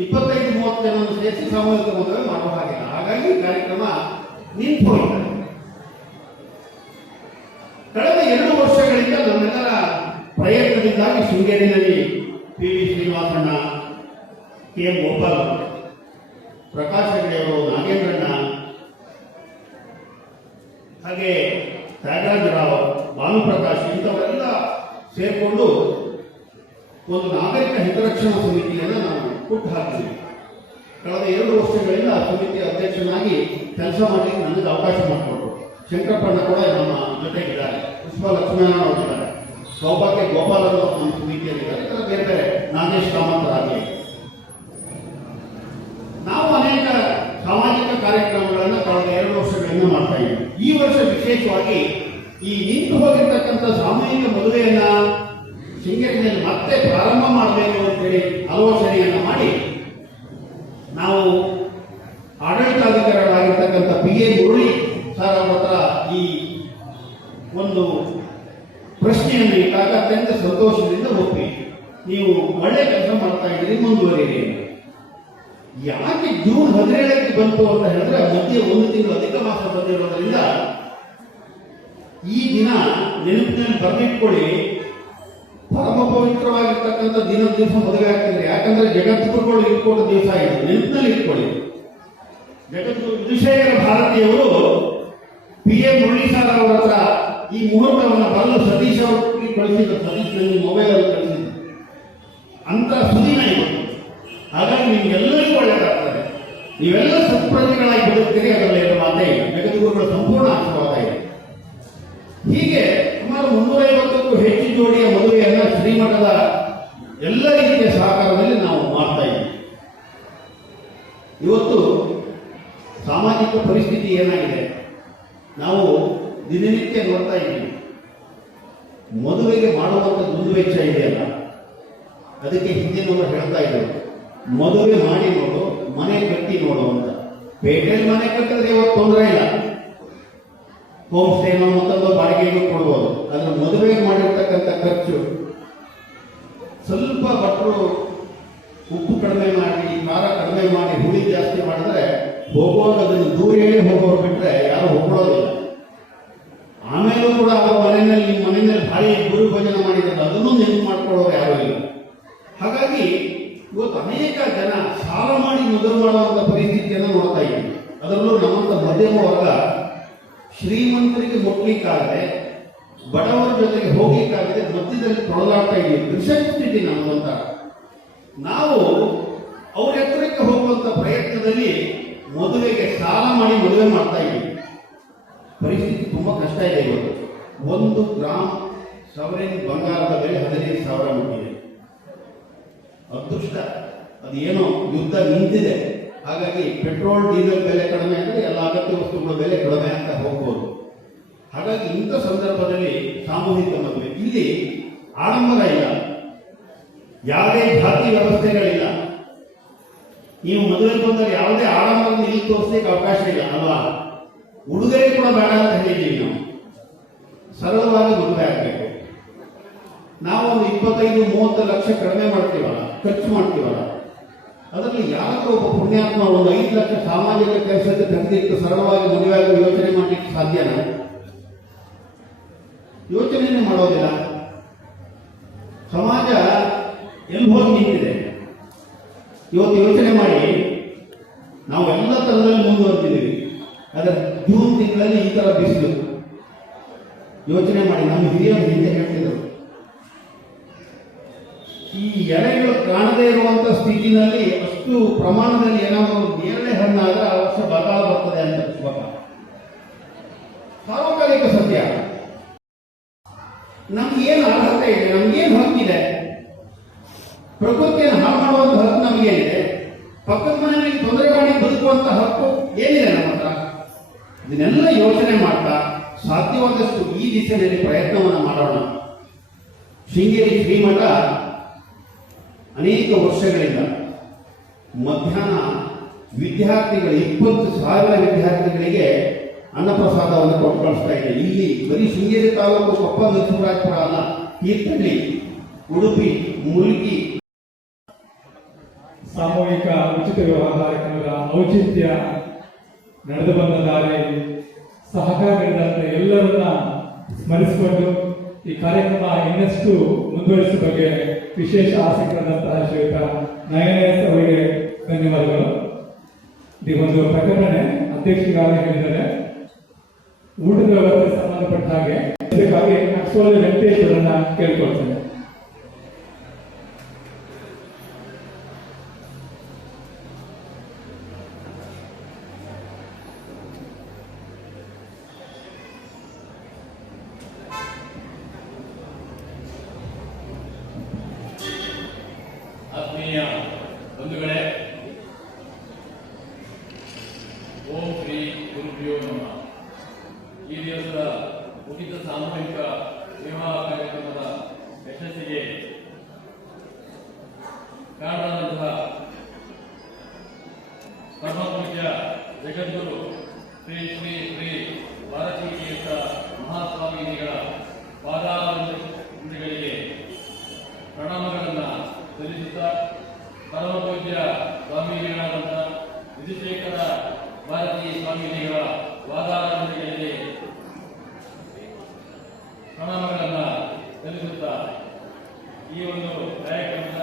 25-30 ಜನರನ್ನು ಸೇರಿಸಿ ಸಾಮೂಹಿಕ ಮದುವೆ ಮಾಡುವ ಹಾಗಿಲ್ಲ. ಹಾಗಾಗಿ ಕಾರ್ಯಕ್ರಮ ನಿಂತು ಹೋಯಿತು. ಕಳೆದ 2 ವರ್ಷಗಳಿಂದ ನಮ್ಮೆಲ್ಲರ ಪ್ರಯತ್ನದಿಂದಾಗಿ ಶೃಂಗೇರಿಯಲ್ಲಿ ಪಿ ವಿ ಶ್ರೀನಿವಾಸಣ್ಣ, ಕೆ ಎಂ ಗೋಪಾಲ್, ಪ್ರಕಾಶ್ ಹೆಗಡೆಯವರು, ನಾಗೇಂದ್ರಣ್ಣ, ಹಾಗೆ ತ್ಯಾಗರಾಜರಾವ್, ಭಾನುಪ್ರಕಾಶ್ ಇಂಥವರೆಲ್ಲ ಸೇರಿಕೊಂಡು ಒಂದು ನಾಗರಿಕ ಹಿತರಕ್ಷಣಾ ಸಮಿತಿಯನ್ನು ನಾವು ಹುಟ್ಟು ಹಾಕಿದ್ವಿ. ಕಳೆದ 2 ವರ್ಷಗಳಿಂದ ಸಮಿತಿಯ ಅಧ್ಯಕ್ಷನಾಗಿ ಕೆಲಸ ಮಾಡಲಿಕ್ಕೆ ನನಗೆ ಅವಕಾಶ ಮಾಡಿಕೊಟ್ರು. ಶಂಕರಪ್ಪಣ್ಣ ಕೂಡ ನಮ್ಮ ಜೊತೆಗಿದ್ದಾರೆ, ಪುಷ್ಪ ಲಕ್ಷ್ಮೀನಾರಾಯಣ ಅವರಿದ್ದಾರೆ, ಸೌಭಾಗ್ಯ ಗೋಪಾಲ್ ಅವರು ನಮ್ಮ ಸಮಿತಿಯಲ್ಲಿದ್ದಾರೆ, ಇತರ ಬೇರೆ ಬೇರೆ ನಾಗೇಶ್ ಕಾಮತರಾಗಲಿ. ನಾವು ಅನೇಕ ಸಾಮಾಜಿಕ ಕಾರ್ಯಕ್ರಮಗಳನ್ನು ಕಳೆದ 2 ವರ್ಷಗಳಿಂದ ಮಾಡ್ತಾ ಇದ್ದೀವಿ. ಈ ವರ್ಷ ವಿಶೇಷವಾಗಿ ಈ ನಿಂತು ಹೋಗಿರ್ತಕ್ಕಂಥ ಸಾಮೂಹಿಕ ಮದುವೆಯನ್ನ ಶೃಂಗೇರಿಯಲ್ಲಿ ಮತ್ತೆ ಪ್ರಾರಂಭ ಮಾಡಬೇಕು ಅಂತೇಳಿ ಆಲೋಚನೆಯನ್ನ ಮಾಡಿ ನಾವು ಆಡಳಿತಾಧಿಕಾರಿಗಳಾಗಿರ್ತಕ್ಕಂಥ PA ಮುರಳಿ ಸರ್ ಅವರ ಹತ್ರ ಈ ಒಂದು ಪ್ರಶ್ನೆಯನ್ನು ಇಟ್ಟಾಗ ಅತ್ಯಂತ ಸಂತೋಷದಿಂದ ಒಪ್ಪಿ, ನೀವು ಒಳ್ಳೆ ಕೆಲಸ ಮಾಡ್ತಾ ಇದ್ದೀರಿ, ಮುಂದುವರಿರಿ. ಯಾಕೆ ಜೂನ್ 17ಕ್ಕೆ ಬಂತು ಅಂತ ಹೇಳಿದ್ರೆ ಮಧ್ಯೆ 1 ತಿಂಗಳು ಅಧಿಕ ಮಾಸ ಬಂದಿರೋದ್ರಿಂದ ಈ ದಿನ ನೆನಪಿನಲ್ಲಿ ಬರೆದಿಟ್ಕೊಳ್ಳಿ. ಪರಮ ಪವಿತ್ರವಾಗಿರ್ತಕ್ಕಂಥ ದಿವಸ ಮದುವೆ ಆಗ್ತಿದ್ರೆ, ಯಾಕಂದ್ರೆ ಜಗದ್ಗುರುಗಳು ಇಟ್ಕೊಂಡ ದಿವಸ ಇದು, ನೆನಪಿನಲ್ಲಿ ಇಟ್ಕೊಳ್ಳಿ. ಜಗದ್ಗುರು ವಿಧುಶೇಖರ ಭಾರತಿಯವರು PA ಮುರಳಿ ಸರ್ ಅವರ ಹತ್ರ ಈ ಮುಹೂರ್ತವನ್ನು ಬರಲು ಸತೀಶ್ ಅವರಿಗೆ ಕಳಿಸಿದ್ರು. ಸತೀಶ್ ನನಗೆ ಮೊಬೈಲ್ ಅಲ್ಲಿ ಕಳಿಸಿದ್ರು. ಅಂತ ಸುದಿನ ಇವತ್ತು. ಹಾಗಾಗಿ ನಿಮ್ಗೆಲ್ಲರಿಗೂ ಒಳ್ಳೆಯದಾಗ್ತದೆ, ನೀವೆಲ್ಲ ಸತ್ಪ್ರಜೆಗಳಾಗಿ ಬದುಕ್ತೀರಿ, ಅದರಲ್ಲಿ ಎರಡು ಮಾತೇ ಇಲ್ಲ. ಜಗದ್ಗುರುಗಳ ಸಂಪೂರ್ಣ ಆಶೀರ್ವಾದ ಇದೆ. ಹೀಗೆ ಸುಮಾರು 350ಕ್ಕೂ ಹೆಚ್ಚು ಜೋಡಿಯ ಮದುವೆಯನ್ನ ಶ್ರೀಮಠದ ಎಲ್ಲ ರೀತಿಯ ಸಹಕಾರದಲ್ಲಿ ನಾವು ಮಾಡ್ತಾ ಇದ್ದೀವಿ. ಇವತ್ತು ಸಾಮಾಜಿಕ ಪರಿಸ್ಥಿತಿ ಏನಾಗಿದೆ, ನಾವು ದಿನನಿತ್ಯ ನೋಡ್ತಾ ಇದ್ದೀವಿ. ಮದುವೆಗೆ ಮಾಡುವಂಥ ದುಂದುವೆಚ್ಚ ಇದೆಯಲ್ಲ, ಅದಕ್ಕೆ ಹಿಂದಿನವರು ಹೇಳ್ತಾ ಇದ್ರು, ಮದುವೆ ಮಾಡಿ ನೋಡು, ಮನೆ ಕಟ್ಟಿ ನೋಡು ಅಂತ. ಪೇಟೆಯಲ್ಲಿ ಮನೆ ಕಟ್ಟಿದ್ರೆ ಇವತ್ತು ತೊಂದರೆ ಇಲ್ಲ, ಹೋಮ್ ಸ್ಟೇನೋ ಮತ್ತೊಂದು ಬಾಡಿಗೆಗೂ ಕೊಡ್ಬೋದು. ಅದ್ರ ಮದುವೆಗೆ ಮಾಡಿರ್ತಕ್ಕಂಥ ಖರ್ಚು ಸ್ವಲ್ಪ ಭಟ್ರು ಉಪ್ಪು ಕಡಿಮೆ ಮಾಡಿ, ಖಾರ ಕಡಿಮೆ ಮಾಡಿ, ಹುಳಿ ಜಾಸ್ತಿ ಮಾಡಿದ್ರೆ ಹೋಗುವಾಗ ಅದನ್ನು ದೂರ ಹೇಳಿ ಹೋಗೋರು ಬಿಟ್ರೆ ಯಾರು ಹೋಗೋದಿಲ್ಲ. ಆಮೇಲೂ ಕೂಡ ಅವರ ಮನೆಯಲ್ಲಿ ಭಾರಿ ಗುರು ಭಜನೆ ಮಾಡಿದ್ರೆ ಅದನ್ನು ನೆನಪು ಮಾಡ್ಕೊಳ್ಳೋರು ಯಾರು ಇಲ್ಲ. ಹಾಗಾಗಿ ಇವತ್ತು ಅನೇಕ ಜನ ಸಾಲ ಮಾಡಿ ಮದುವೆ ಮಾಡುವಂತ ಪರಿಸ್ಥಿತಿಯನ್ನು ನೋಡ್ತಾ ಇದ್ದೀವಿ. ಅದರಲ್ಲೂ ನಮ್ಮಂತ ಮಧ್ಯಮ ವರ್ಗ ಶ್ರೀಮಂತರಿಗೆ ಮುಟ್ಲಿಕ್ಕಾಗದೆ, ಬಡವರ ಜೊತೆಗೆ ಹೋಗ್ಲಿಕ್ಕಾಗದೆ ಮಧ್ಯದಲ್ಲಿ ತೊಳಲಾಡ್ತಾ ಇದ್ದೀವಿ. ರಿಸೆಪ್ಟಿಟಿ ನಮ್ಮಂತ ನಾವು ಅವ್ರ ಎತ್ತರಕ್ಕೆ ಹೋಗುವಂತ ಪ್ರಯತ್ನದಲ್ಲಿ ಮದುವೆಗೆ ಸಾಲ ಮಾಡಿ ಮದುವೆ ಮಾಡ್ತಾ ಇದ್ದೀವಿ. ಪರಿಸ್ಥಿತಿ ತುಂಬಾ ಕಷ್ಟ ಇದೆ. ಇವತ್ತು 1 ಗ್ರಾಮ್ ಸವರಿನ್ ಬಂಗಾರದ ಬೆಲೆ 15,000 ಮುಟ್ಟಿದೆ. ಅದೃಷ್ಟ ಅದೇನೋ ಯುದ್ಧ ನಿಂತಿದೆ, ಹಾಗಾಗಿ ಪೆಟ್ರೋಲ್ ಡೀಸೆಲ್ ಬೆಲೆ ಕಡಿಮೆ ಅಂದರೆ ಎಲ್ಲ ಅಗತ್ಯ ವಸ್ತುಗಳ ಬೆಲೆ ಕಡಿಮೆ ಅಂತ ಹೋಗ್ಬೋದು. ಹಾಗಾಗಿ ಇಂಥ ಸಂದರ್ಭದಲ್ಲಿ ಸಾಮೂಹಿಕ ಮದುವೆ, ಇಲ್ಲಿ ಆಡಂಬರ ಇಲ್ಲ, ಯಾವುದೇ ಜಾತಿ ವ್ಯವಸ್ಥೆಗಳಿಲ್ಲ. ನೀವು ಮದುವೆ ಬಂದರೆ ಯಾವುದೇ ಆಡಂಬರವನ್ನು ಇಲ್ಲಿ ತೋರಿಸಲಿಕ್ಕೆ ಅವಕಾಶ ಇಲ್ಲ ಅಲ್ವಾ. ಉಡುಗೊರೆ ಕೂಡ ಬೇಡ ಅಂತ ಹೇಳಿದ್ದೀವಿ. ನಾವು ಸರಳವಾಗಿ ಮದುವೆ ಆಗಬೇಕು. ನಾವು ಒಂದು 25-30 ಲಕ್ಷ ಕಡಿಮೆ ಮಾಡ್ತೀವಲ್ಲ, ಖರ್ಚು ಮಾಡ್ತೀವಲ್ಲ, ಅದರಲ್ಲಿ ಯಾರಾದ್ರೂ ಒಬ್ಬ ಪುಣ್ಯಾತ್ಮ ಒಂದು 5 ಲಕ್ಷ ಸಾಮಾಜಿಕ ಕೆಲಸಕ್ಕೆ ತೆಗೆದಿಟ್ಟು ಸರಳವಾಗಿ ಮದುವೆ ಆಗೋ ಯೋಚನೆ ಮಾಡಲಿಕ್ಕೆ ಸಾಧ್ಯನಾ? ಯೋಚನೆನೇ ಮಾಡೋದಿಲ್ಲ. ಸಮಾಜ ಎಲ್ಲಿ ಹೋಗಿ ನಿಂತಿದೆ ಇವತ್ತು ಯೋಚನೆ ಮಾಡಿ. ನಾವು ಎಲ್ಲ ತರದಲ್ಲಿ ಮುಂದುವರೆದಿದ್ದೀವಿ, ಅದರ ಜೂನ್ ತಿಂಗಳಲ್ಲಿ ಈ ತರ ಬಿಸಿಲು. ಯೋಚನೆ ಮಾಡಿ, ನಮ್ಮ ಹಿರಿಯರು ಹಿಂದೆ ಹೇಳ್ತಿದ್ರು, ಈ ಎಲೆಗಳು ಕಾಣದೇ ಇರುವಂತ ಸ್ಥಿತಿನಲ್ಲಿ ಅಷ್ಟು ಪ್ರಮಾಣದಲ್ಲಿ ಏನಾದರೂ ನೇರಳೆ ಹಣ್ಣಾದ್ರೆ ಆ ವರ್ಷ ಬರಗಾಲ ಬರ್ತದೆ ಅಂತ ಸಾರ್ವಕಾಲಿಕ ಸತ್ಯ. ನಮ್ಗೇನು ಅರ್ಹತೆ ಇದೆ, ನಮ್ಗೇನು ಹಕ್ಕಿದೆ, ಪ್ರಕೃತಿಯನ್ನು ಹಾಳು ಮಾಡುವಂತ ಹಕ್ಕು ನಮಗೇನಿದೆ, ಪಕ್ಕದ ಮನೆಯಲ್ಲಿ ತೊಂದರೆ ಮಾಡಿ ಬದುಕುವಂತ ಹಕ್ಕು ಏನಿದೆ ನಮ್ಮ ಹತ್ರ? ಇದನ್ನೆಲ್ಲ ಯೋಚನೆ ಮಾಡ್ತಾ ಸಾಧ್ಯವಾದಷ್ಟು ಈ ದಿಸೆಯಲ್ಲಿ ಪ್ರಯತ್ನವನ್ನು ಮಾಡೋಣ. ಶೃಂಗೇರಿ ಶ್ರೀಮಠ ಅನೇಕ ವರ್ಷಗಳಿಂದ ಮಧ್ಯಾಹ್ನ ವಿದ್ಯಾರ್ಥಿಗಳು 20,000 ವಿದ್ಯಾರ್ಥಿಗಳಿಗೆ ಅನ್ನಪ್ರಸಾದವನ್ನು ಕೊಟ್ಟು ಕಳಿಸ್ತಾ ಇದೆ. ಇಲ್ಲಿ ಬರೀ ಶೃಂಗೇರಿ ತಾಲೂಕು, ಕೊಪ್ಪ, ನರಸಿಂಹರಾಜಪುರ ಅಲ್ಲ, ತೀರ್ಥಹಳ್ಳಿ, ಉಡುಪಿ, ಮುಲ್ಕಿ. ಸಾಮೂಹಿಕ ಉಚಿತ ವಿವಾಹ ಕಾರ್ಯಕ್ರಮದ ಔಚಿತ್ಯ ನಡೆದು ಬಂದ ದಾರಿ ಸಹಕಾರ ನೀಡಿದಂತೆ ಎಲ್ಲರನ್ನ ಸ್ಮರಿಸಿಕೊಂಡು ಈ ಕಾರ್ಯಕ್ರಮ ಇನ್ನಷ್ಟು ಮುಂದುವರಿಸುವ ಬಗ್ಗೆ ವಿಶೇಷ ಆಸಕ್ತರಾದಂತಹ ಶ್ರೀಯುತ ನಯನೇಶ್ ಅವರಿಗೆ ಧನ್ಯವಾದಗಳು. ಈ ಒಂದು ಪ್ರಕಟಣೆ ಅಧ್ಯಕ್ಷರಿಗಾಗಲೇ ಹೇಳಿದರೆ ಊಟದ ವ್ಯವಸ್ಥೆ ಸಂಬಂಧಪಟ್ಟ ಹಾಗೆ ಅದಕ್ಕಾಗಿ ಅಕ್ಷೋಲೆ ವೆಂಕಟೇಶ್ವರನ್ನ ಕೇಳ್ಕೊಳ್ತೇನೆ. ಆತ್ಮೀಯ ಬಂಧುಗಳೇ, ಓಂ ಶ್ರೀ ಗುರುಭ್ಯೋ ನಮಃ. ಈ ದಿವಸದ ಉಚಿತ ಸಾಮೂಹಿಕ ವಿವಾಹ ಕಾರ್ಯಕ್ರಮದ ಯಶಸ್ಸಿಗೆ ಕಾರಣರಾದಂತಹ ಪರಮ ಪೂಜ್ಯ ಜಗದ್ಗುರು ಶ್ರೀ ಶ್ರೀ ಶ್ರೀ ಭಾರತೀ ತೀರ್ಥ ಮಹಾಸ್ವಾಮೀಜಿಗಳ ಪಾದಾರವಿಂದಗಳಿಗೆ ಪ್ರಣಾಮಗಳನ್ನು ಸಲ್ಲಿಸುತ್ತಾ, ಪರಮ ಪೂಜ್ಯ ಸ್ವಾಮೀಜಿಗಳಾದಂಥ ವಿಧುಶೇಖರ ಭಾರತೀ ಸ್ವಾಮೀಜಿಗಳ ವಾದಾರವಿಂದಗಳಿಗೆ ಪ್ರಣಾಮಗಳನ್ನು ಸಲ್ಲಿಸುತ್ತಾ, ಈ ಒಂದು ಕಾರ್ಯಕ್ರಮದ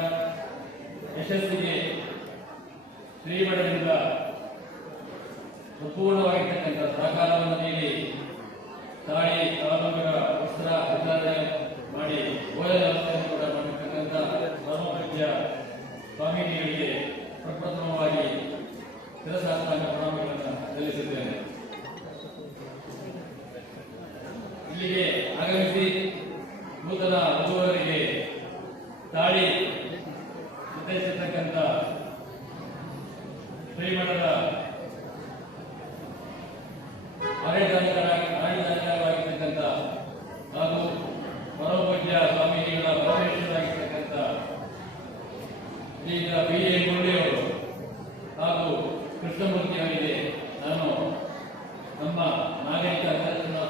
ಯಶಸ್ಸಿಗೆ ಶ್ರೀಮಠದಿಂದ ಸಂಪೂರ್ಣವಾಗಿರ್ತಕ್ಕಂಥ ಸಹಕಾರವನ್ನು ನೀಡಿ ತಾಳಿ ಅವಲಂಬರ ವಸ್ತ್ರ ವಿತರಣೆ ಮಾಡಿ ಭೋಜನ ವ್ಯವಸ್ಥೆಯನ್ನು ಕೂಡ ಮಾಡಿರ್ತಕ್ಕಂಥ ಪರಮ ಪೂಜ್ಯ ಸ್ವಾಮೀಜಿಗಳಿಗೆ ಪ್ರಪ್ರಥಮವಾಗಿ ಶಿರಸಾಷ್ಟಾಂಗ ಪ್ರಣಾಮಗಳನ್ನು ಸಲ್ಲಿಸುತ್ತೇನೆ. ಇಲ್ಲಿಗೆ ಆಗಮಿಸಿ ನೂತನ ವಧುವರರಿಗೆ ತಾಳಿ ನಿರ್ಧರಿಸಿರ್ತಕ್ಕಂಥ ಶ್ರೀಮಠದ ಆಡಳಿತಾಧಿಕಾರಿಯಾಗಿರ್ತಕ್ಕಂಥ ಹಾಗೂ ಪರಮ ಪೂಜ್ಯ ಸ್ವಾಮೀಜಿಗಳ ಪರಮೇಶ್ವರಾಗಿರ್ತಕ್ಕಂಥ ಶ್ರೀ ಬಿ.ಎ. ಮುರಳಿಯವರು ಹಾಗೂ ಕೃಷ್ಣಮೂರ್ತಿ ಅವರಿಗೆ ನಾನು ನಮ್ಮ ನಾಗರಿಕ ಸಂರಕ್ಷಣಾ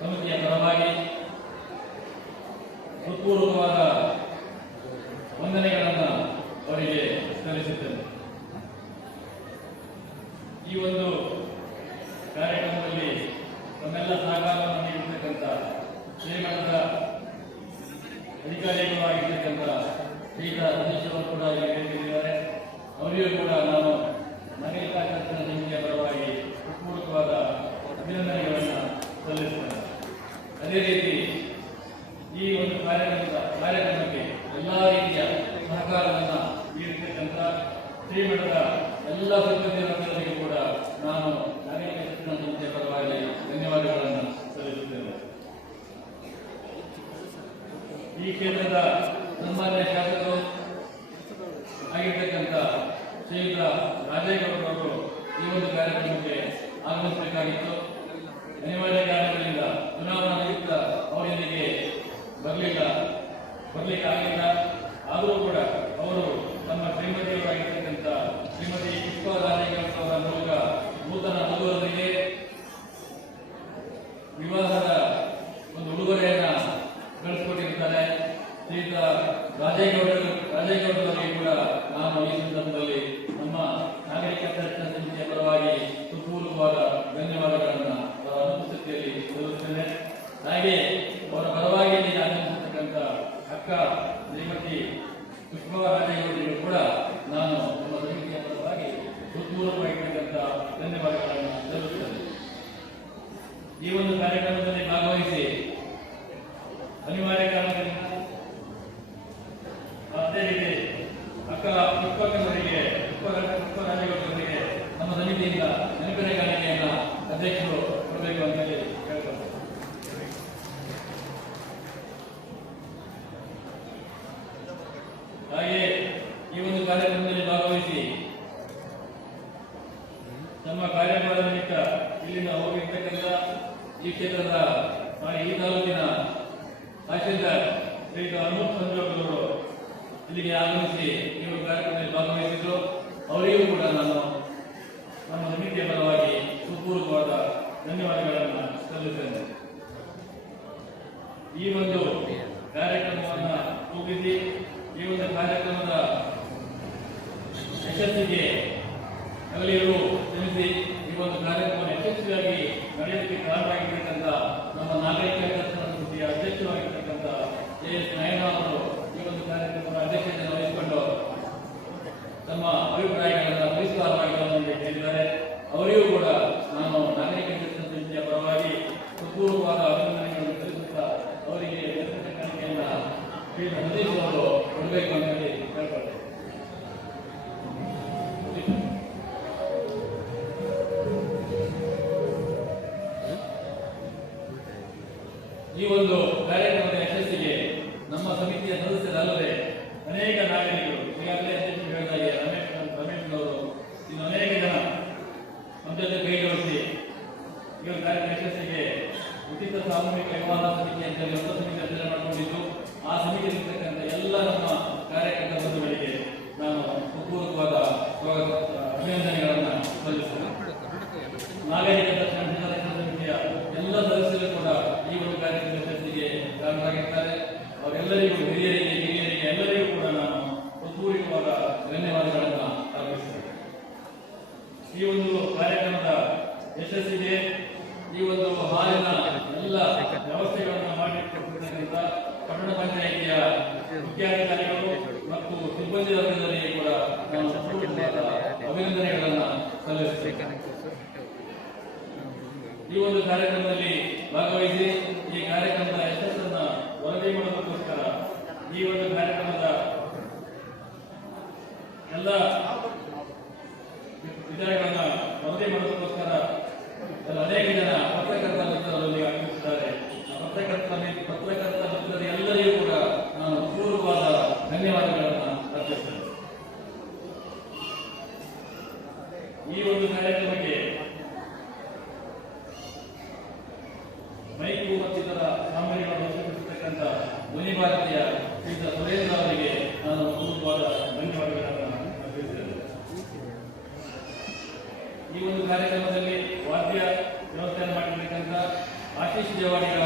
ಸಮಿತಿಯ ಪರವಾಗಿ ಹೃತ್ಪೂರ್ವಕವಾದ ವಂದನೆಗಳನ್ನು ಅವರಿಗೆ ಸಲ್ಲಿಸುತ್ತೇನೆ. ಈ ಒಂದು ಕಾರ್ಯಕ್ರಮದಲ್ಲಿ ತಮ್ಮೆಲ್ಲ ಸಹಕಾರವನ್ನು ನೀಡಿರ್ತಕ್ಕಂಥ ಶ್ರೀಮಠದ ಅಧಿಕಾರಿಗಳು ಆಗಿರ್ತಕ್ಕಂಥ ಶ್ರೀಯುತ ಸತೀಶ್ ಅವರು ಕೂಡ ಇಲ್ಲಿ ಹೇಳಿದ್ದಾರೆ. ಅವರಿಗೂ ಕೂಡ ನಾನು ನಾಗರಿಕ ಸಂರಕ್ಷಣಾ ಸಮಿತಿಯ ಪರವಾಗಿ ಹೃತ್ಪೂರ್ವಕವಾದ ಅಭಿನಂದನೆಗಳನ್ನು ಸಲ್ಲಿಸುತ್ತೇನೆ. ಅದೇ ರೀತಿ ಈ ಒಂದು ಕಾರ್ಯಕ್ರಮಕ್ಕೆ ಎಲ್ಲ ರೀತಿಯ ಸಹಕಾರವನ್ನು ನೀಡಿರ್ತಕ್ಕಂಥ ಶ್ರೀಮಠದ ಎಲ್ಲ ಸಿಬ್ಬಂದಿಯವರಿಗೂ ಕೂಡ ನಾನು ನಾಗರಿಕ ಶಿಕ್ಷಣ ಸಂಸ್ಥೆಯ ಪರವಾಗಿ ಧನ್ಯವಾದಗಳನ್ನು ಸಲ್ಲಿಸುತ್ತೇನೆ. ಈ ಕ್ಷೇತ್ರದ ಸನ್ಮಾನ್ಯ ಶಾಸಕರು ಆಗಿರ್ತಕ್ಕಂಥ ಶ್ರೀಯುತ ರಾಜೇಗೌಡರವರು ಈ ಒಂದು ಕಾರ್ಯಕ್ರಮಕ್ಕೆ ಆಗಮಿಸಬೇಕಾಗಿತ್ತು. ಅನಿವಾರ್ಯ ಕಾರಣಗಳಿಂದ ಚುನಾವಣಾ ಆಯುಕ್ತ ಅವರೊಂದಿಗೆ ಬರಲಿಕ್ಕೆ ಆಗಲಿಲ್ಲ. ಆದರೂ ಕೂಡ ಅವರು ತಮ್ಮ ಶ್ರೀಮತಿಯವರಾಗಿರ್ತಕ್ಕಂಥ ಶ್ರೀಮತಿ ಪುಷ್ಪಾ ರಾಜೇಗೌಡರವರ ಮೂಲಕ ನೂತನ ವಧುವರರಿಗೆ ವಿವಾಹದ ಒಂದು ಉಡುಗೊರೆಯನ್ನ ಕಳಿಸಿಕೊಟ್ಟಿರ್ತಾರೆ. ಶ್ರೀಯುತ ರಾಜೇಗೌಡರಿಗೆ ಕೂಡ ನಾನು ಈ ಸಂದರ್ಭದಲ್ಲಿ ನಮ್ಮ ನಾಗರಿಕ ಸಂರಕ್ಷಣಾ ಸಮಿತಿಯ ಪರವಾಗಿ ಹೃತ್ಪೂರ್ವಕವಾದ ಧನ್ಯವಾದಗಳನ್ನು ಅವರ ಅನುಪಸ್ಥಿತಿಯಲ್ಲಿ ಸಲ್ಲಿಸುತ್ತೇನೆ. ಹಾಗೆ ಅವರ ಪರವಾಗಿ ಆಗಮಿಸಿರ್ತಕ್ಕಂಥ ಅಕ್ಕ ಶ್ರೀಮತಿ ಪುಷ್ಪಾ ರಾಜೇಗೌಡರಿಗೂ ಕೂಡ ನಾನು ನಮ್ಮ ಸಮಿತಿಯ ಪರವಾಗಿ ಹೃತ್ಪೂರ್ವಕವಾಗಿರ್ತಕ್ಕಂಥ ಧನ್ಯವಾದಗಳನ್ನು ಸಲ್ಲಿಸುತ್ತೇನೆ. ಈ ಒಂದು ಕಾರ್ಯಕ್ರಮದಲ್ಲಿ ಭಾಗವಹಿಸಿ ಅನಿವಾರ್ಯ ಕಾರಣಗಳಿಂದ ಅದೇ ರೀತಿ ಅಕ್ಕ ಪುಷ್ಪಕ್ಕವರಿಗೆ ಪುಷ್ಪರಾಜೇಗೌಡರಿಗೆ ನಮ್ಮ ಸಮಿತಿಯಿಂದ ನೆನಪಿನ ಕಾಣಿಕೆಯನ್ನ ಅಧ್ಯಕ್ಷರು ಕೊಡಬೇಕು ಅಂತ ಹೇಳಿ ಹೇಳ್ತಾರೆ. ಹಾಗೆ ಈ ಒಂದು ಕಾರ್ಯಕ್ರಮದಲ್ಲಿ ಭಾಗವಹಿಸಿ ನಮ್ಮ ಕಾರ್ಯಕ್ರಮದ ನಿಮಿತ್ತ ಇಲ್ಲಿಂದ ಹೋಗಿರ್ತಕ್ಕಂಥ ಈ ಕ್ಷೇತ್ರದ ಈ ತಾಲೂಕಿನ ತಹಶೀಲ್ದಾರ್ ಶ್ರೀಯುತ ಅನೂಪ್ ಸಂಜೋಗ್ ಅವರು ಇಲ್ಲಿಗೆ ಆಗಮಿಸಿ ಈ ಒಂದು ಕಾರ್ಯಕ್ರಮದಲ್ಲಿ ಭಾಗವಹಿಸಿದ್ರು. ಅವರಿಗೂ ಕೂಡ ನಾನು ನಮ್ಮ ಸಮಿತಿಯ ಪರವಾಗಿ ಹೃತ್ಪೂರ್ವಕವಾದ ಧನ್ಯವಾದಗಳನ್ನು ಸಲ್ಲಿಸುತ್ತೇನೆ. ಈ ಒಂದು ಕಾರ್ಯಕ್ರಮವನ್ನು ರೂಪಿಸಿ ಈ ಒಂದು ಕಾರ್ಯಕ್ರಮದ ಯಶಸ್ಸಿಗೆ ಹಗಲಿರುಳು ಶ್ರಮಿಸಿ ಈ ಒಂದು ಕಾರ್ಯಕ್ರಮವನ್ನು ಯಶಸ್ವಿಯಾಗಿ ನಡೆಯಲಿಕ್ಕೆ ಕಾರಣವಾಗಿರ್ತಕ್ಕಂಥ ನಮ್ಮ ನಾಗರಿಕ ಸಮಿತಿಯ ಅಧ್ಯಕ್ಷರಾಗಿರ್ತಕ್ಕಂಥ JS ನಾಯಣ್ಣ ಅವರು ಈ ಒಂದು ಕಾರ್ಯಕ್ರಮದ ಅಧ್ಯಕ್ಷತೆಯನ್ನು ವಹಿಸಿಕೊಂಡು ತಮ್ಮ ಅಭಿಪ್ರಾಯಗಳನ್ನು ಪರಿಷ್ಕಾರವಾಗಿ ಹೇಳಿದ್ದಾರೆ. ಅವರಿಗೂ ಕೂಡ ನಾನು ನಾಗರಿಕ ಸಮಿತಿಯ ಪರವಾಗಿ ಹೃತ್ಪೂರ್ವಕವಾದ ಅಭಿನಂದನೆಗಳನ್ನು ಸಲ್ಲಿಸುತ್ತಾ ಅವರಿಗೆ ಕಾಣಿಕೆಯನ್ನು ಶ್ರೀ ಸತೀಶ್ ಅವರು ಕೊಡಬೇಕು ಅಂತ ಹೇಳಿ ಕೇಳ್ಕೊಳ್ತೇನೆ. ಈ ಒಂದು ಕಾರ್ಯಕ್ರಮದ ಯಶಸ್ಸಿಗೆ ನಮ್ಮ ಸಮಿತಿಯ ಸದಸ್ಯರಲ್ಲದೆ ಅನೇಕ ನಾಗರಿಕರು, ಈಗಾಗಲೇ ಅಧ್ಯಕ್ಷರು ಹೇಳಿದಾಗೆ ರಮೇಶ್ ಅವರು ಇನ್ನು ಅನೇಕ ಜನ ನಮ್ಮ ಜೊತೆ ಕೈ ಜೋಡಿಸಿ ಈ ಒಂದು ಕಾರ್ಯಕ್ರಮ ಯಶಸ್ಸಿಗೆ ಉಚಿತ ಸಾಮೂಹಿಕ ವಿವಾಹ ಸಮಿತಿ ಅಂತ ಹೇಳಿ ಹೊಸ ಸಮಿತಿ ರಚನೆ ಮಾಡಿಕೊಂಡಿದ್ದು, ಆ ಸಮಿತಿಯಲ್ಲಿರ್ತಕ್ಕಂಥ ಎಲ್ಲ ನಮ್ಮ ಕಾರ್ಯಕರ್ತ ಬಂಧುಗಳಿಗೆ ನಾನು ಹೃತ್ಪೂರ್ವಕವಾದ ಅಭಿನಂದನೆಗಳನ್ನು ಸಲ್ಲಿಸುತ್ತೇನೆ. ನಾಗರಿಕ ರಕ್ಷಣಾ ಸಮಿತಿಯ ಎಲ್ಲ ಸದಸ್ಯರು ಕೂಡ ಈ ಒಂದು ಕಾರ್ಯಕ್ರಮದ ಯಶಸ್ಸಿಗೆ ಕಾರಣರಾಗಿರ್ತಾರೆ. ಅವರೆಲ್ಲರಿಗೂ ಹಿರಿಯರಿಗೆ ಎಲ್ಲರಿಗೂ ಕೂಡ ನಾನು ಹೃತ್ಪೂರ್ವಕವಾದ ಧನ್ಯವಾದಗಳನ್ನು ಅರ್ಪಿಸುತ್ತೇನೆ. ಈ ಒಂದು ಕಾರ್ಯಕ್ರಮದ ಯಶಸ್ಸಿಗೆ ಈ ಒಂದು ಹಾಲಿನ ಎಲ್ಲ ವ್ಯವಸ್ಥೆಗಳನ್ನು ಮಾಡಿಕೊಟ್ಟಿರ್ತಕ್ಕಂಥ ಪಟ್ಟಣ ಪಂಚಾಯಿತಿಯ ಮುಖ್ಯಾಧಿಕಾರಿಗಳು ಮತ್ತು ಸಿಬ್ಬಂದಿ ವರ್ಗದವರಿಗೆ ಕೂಡ ನಾನು ಹೃತ್ಪೂರ್ವಕವಾದ ಅಭಿನಂದನೆಗಳನ್ನು ಸಲ್ಲಿಸುತ್ತೇನೆ. ಈ ಒಂದು ಕಾರ್ಯಕ್ರಮದಲ್ಲಿ ಭಾಗವಹಿಸಿ ಈ ಕಾರ್ಯಕ್ರಮದ ಯಶಸ್ಸನ್ನು ವರದಿ ಮಾಡೋದಕ್ಕೋಸ್ಕರ ಈ ಒಂದು ಕಾರ್ಯಕ್ರಮದ ಎಲ್ಲ ವಿಚಾರಗಳನ್ನ ವರದಿ ಮಾಡೋದಕ್ಕೋಸ್ಕರ ಅನೇಕ ಜನ ಪತ್ರಕರ್ತ ಮಿತ್ರರಲ್ಲಿ ಆಗಮಿಸಿದ್ದಾರೆ. ಪತ್ರಕರ್ತ ಮಿತ್ರರ ಎಲ್ಲರಿಗೂ ಕೂಡ ನಾನು ಪೂರ್ವವಾದ ಧನ್ಯವಾದಗಳನ್ನು ಅರ್ಪಿಸುತ್ತೇನೆ. ಈ ಒಂದು ಕಾರ್ಯಕ್ರಮಕ್ಕೆ ಮೈಕು ಮತ್ತಿತರ ಸಾಮಗ್ರಿಗಳನ್ನು ಒದಗಿಸತಕ್ಕಂಥ ಧ್ವನಿ ಭಾರತೀಯ ಶ್ರೀಯುತ ಸುರೇಂದ್ರ ಅವರಿಗೆ ನಾನು ಪೂರ್ವವಾದ ಧನ್ಯವಾದಗಳನ್ನು ಅರ್ಪಿಸುತ್ತೇನೆ. ಈ ಒಂದು ಕಾರ್ಯಕ್ರಮದಲ್ಲಿ ವಾದ್ಯ ವ್ಯವಸ್ಥೆಯನ್ನು ಮಾಡಿರ್ತಕ್ಕಂಥ ಆಶೀಶ್ ದೇವಾಡಿಗಳ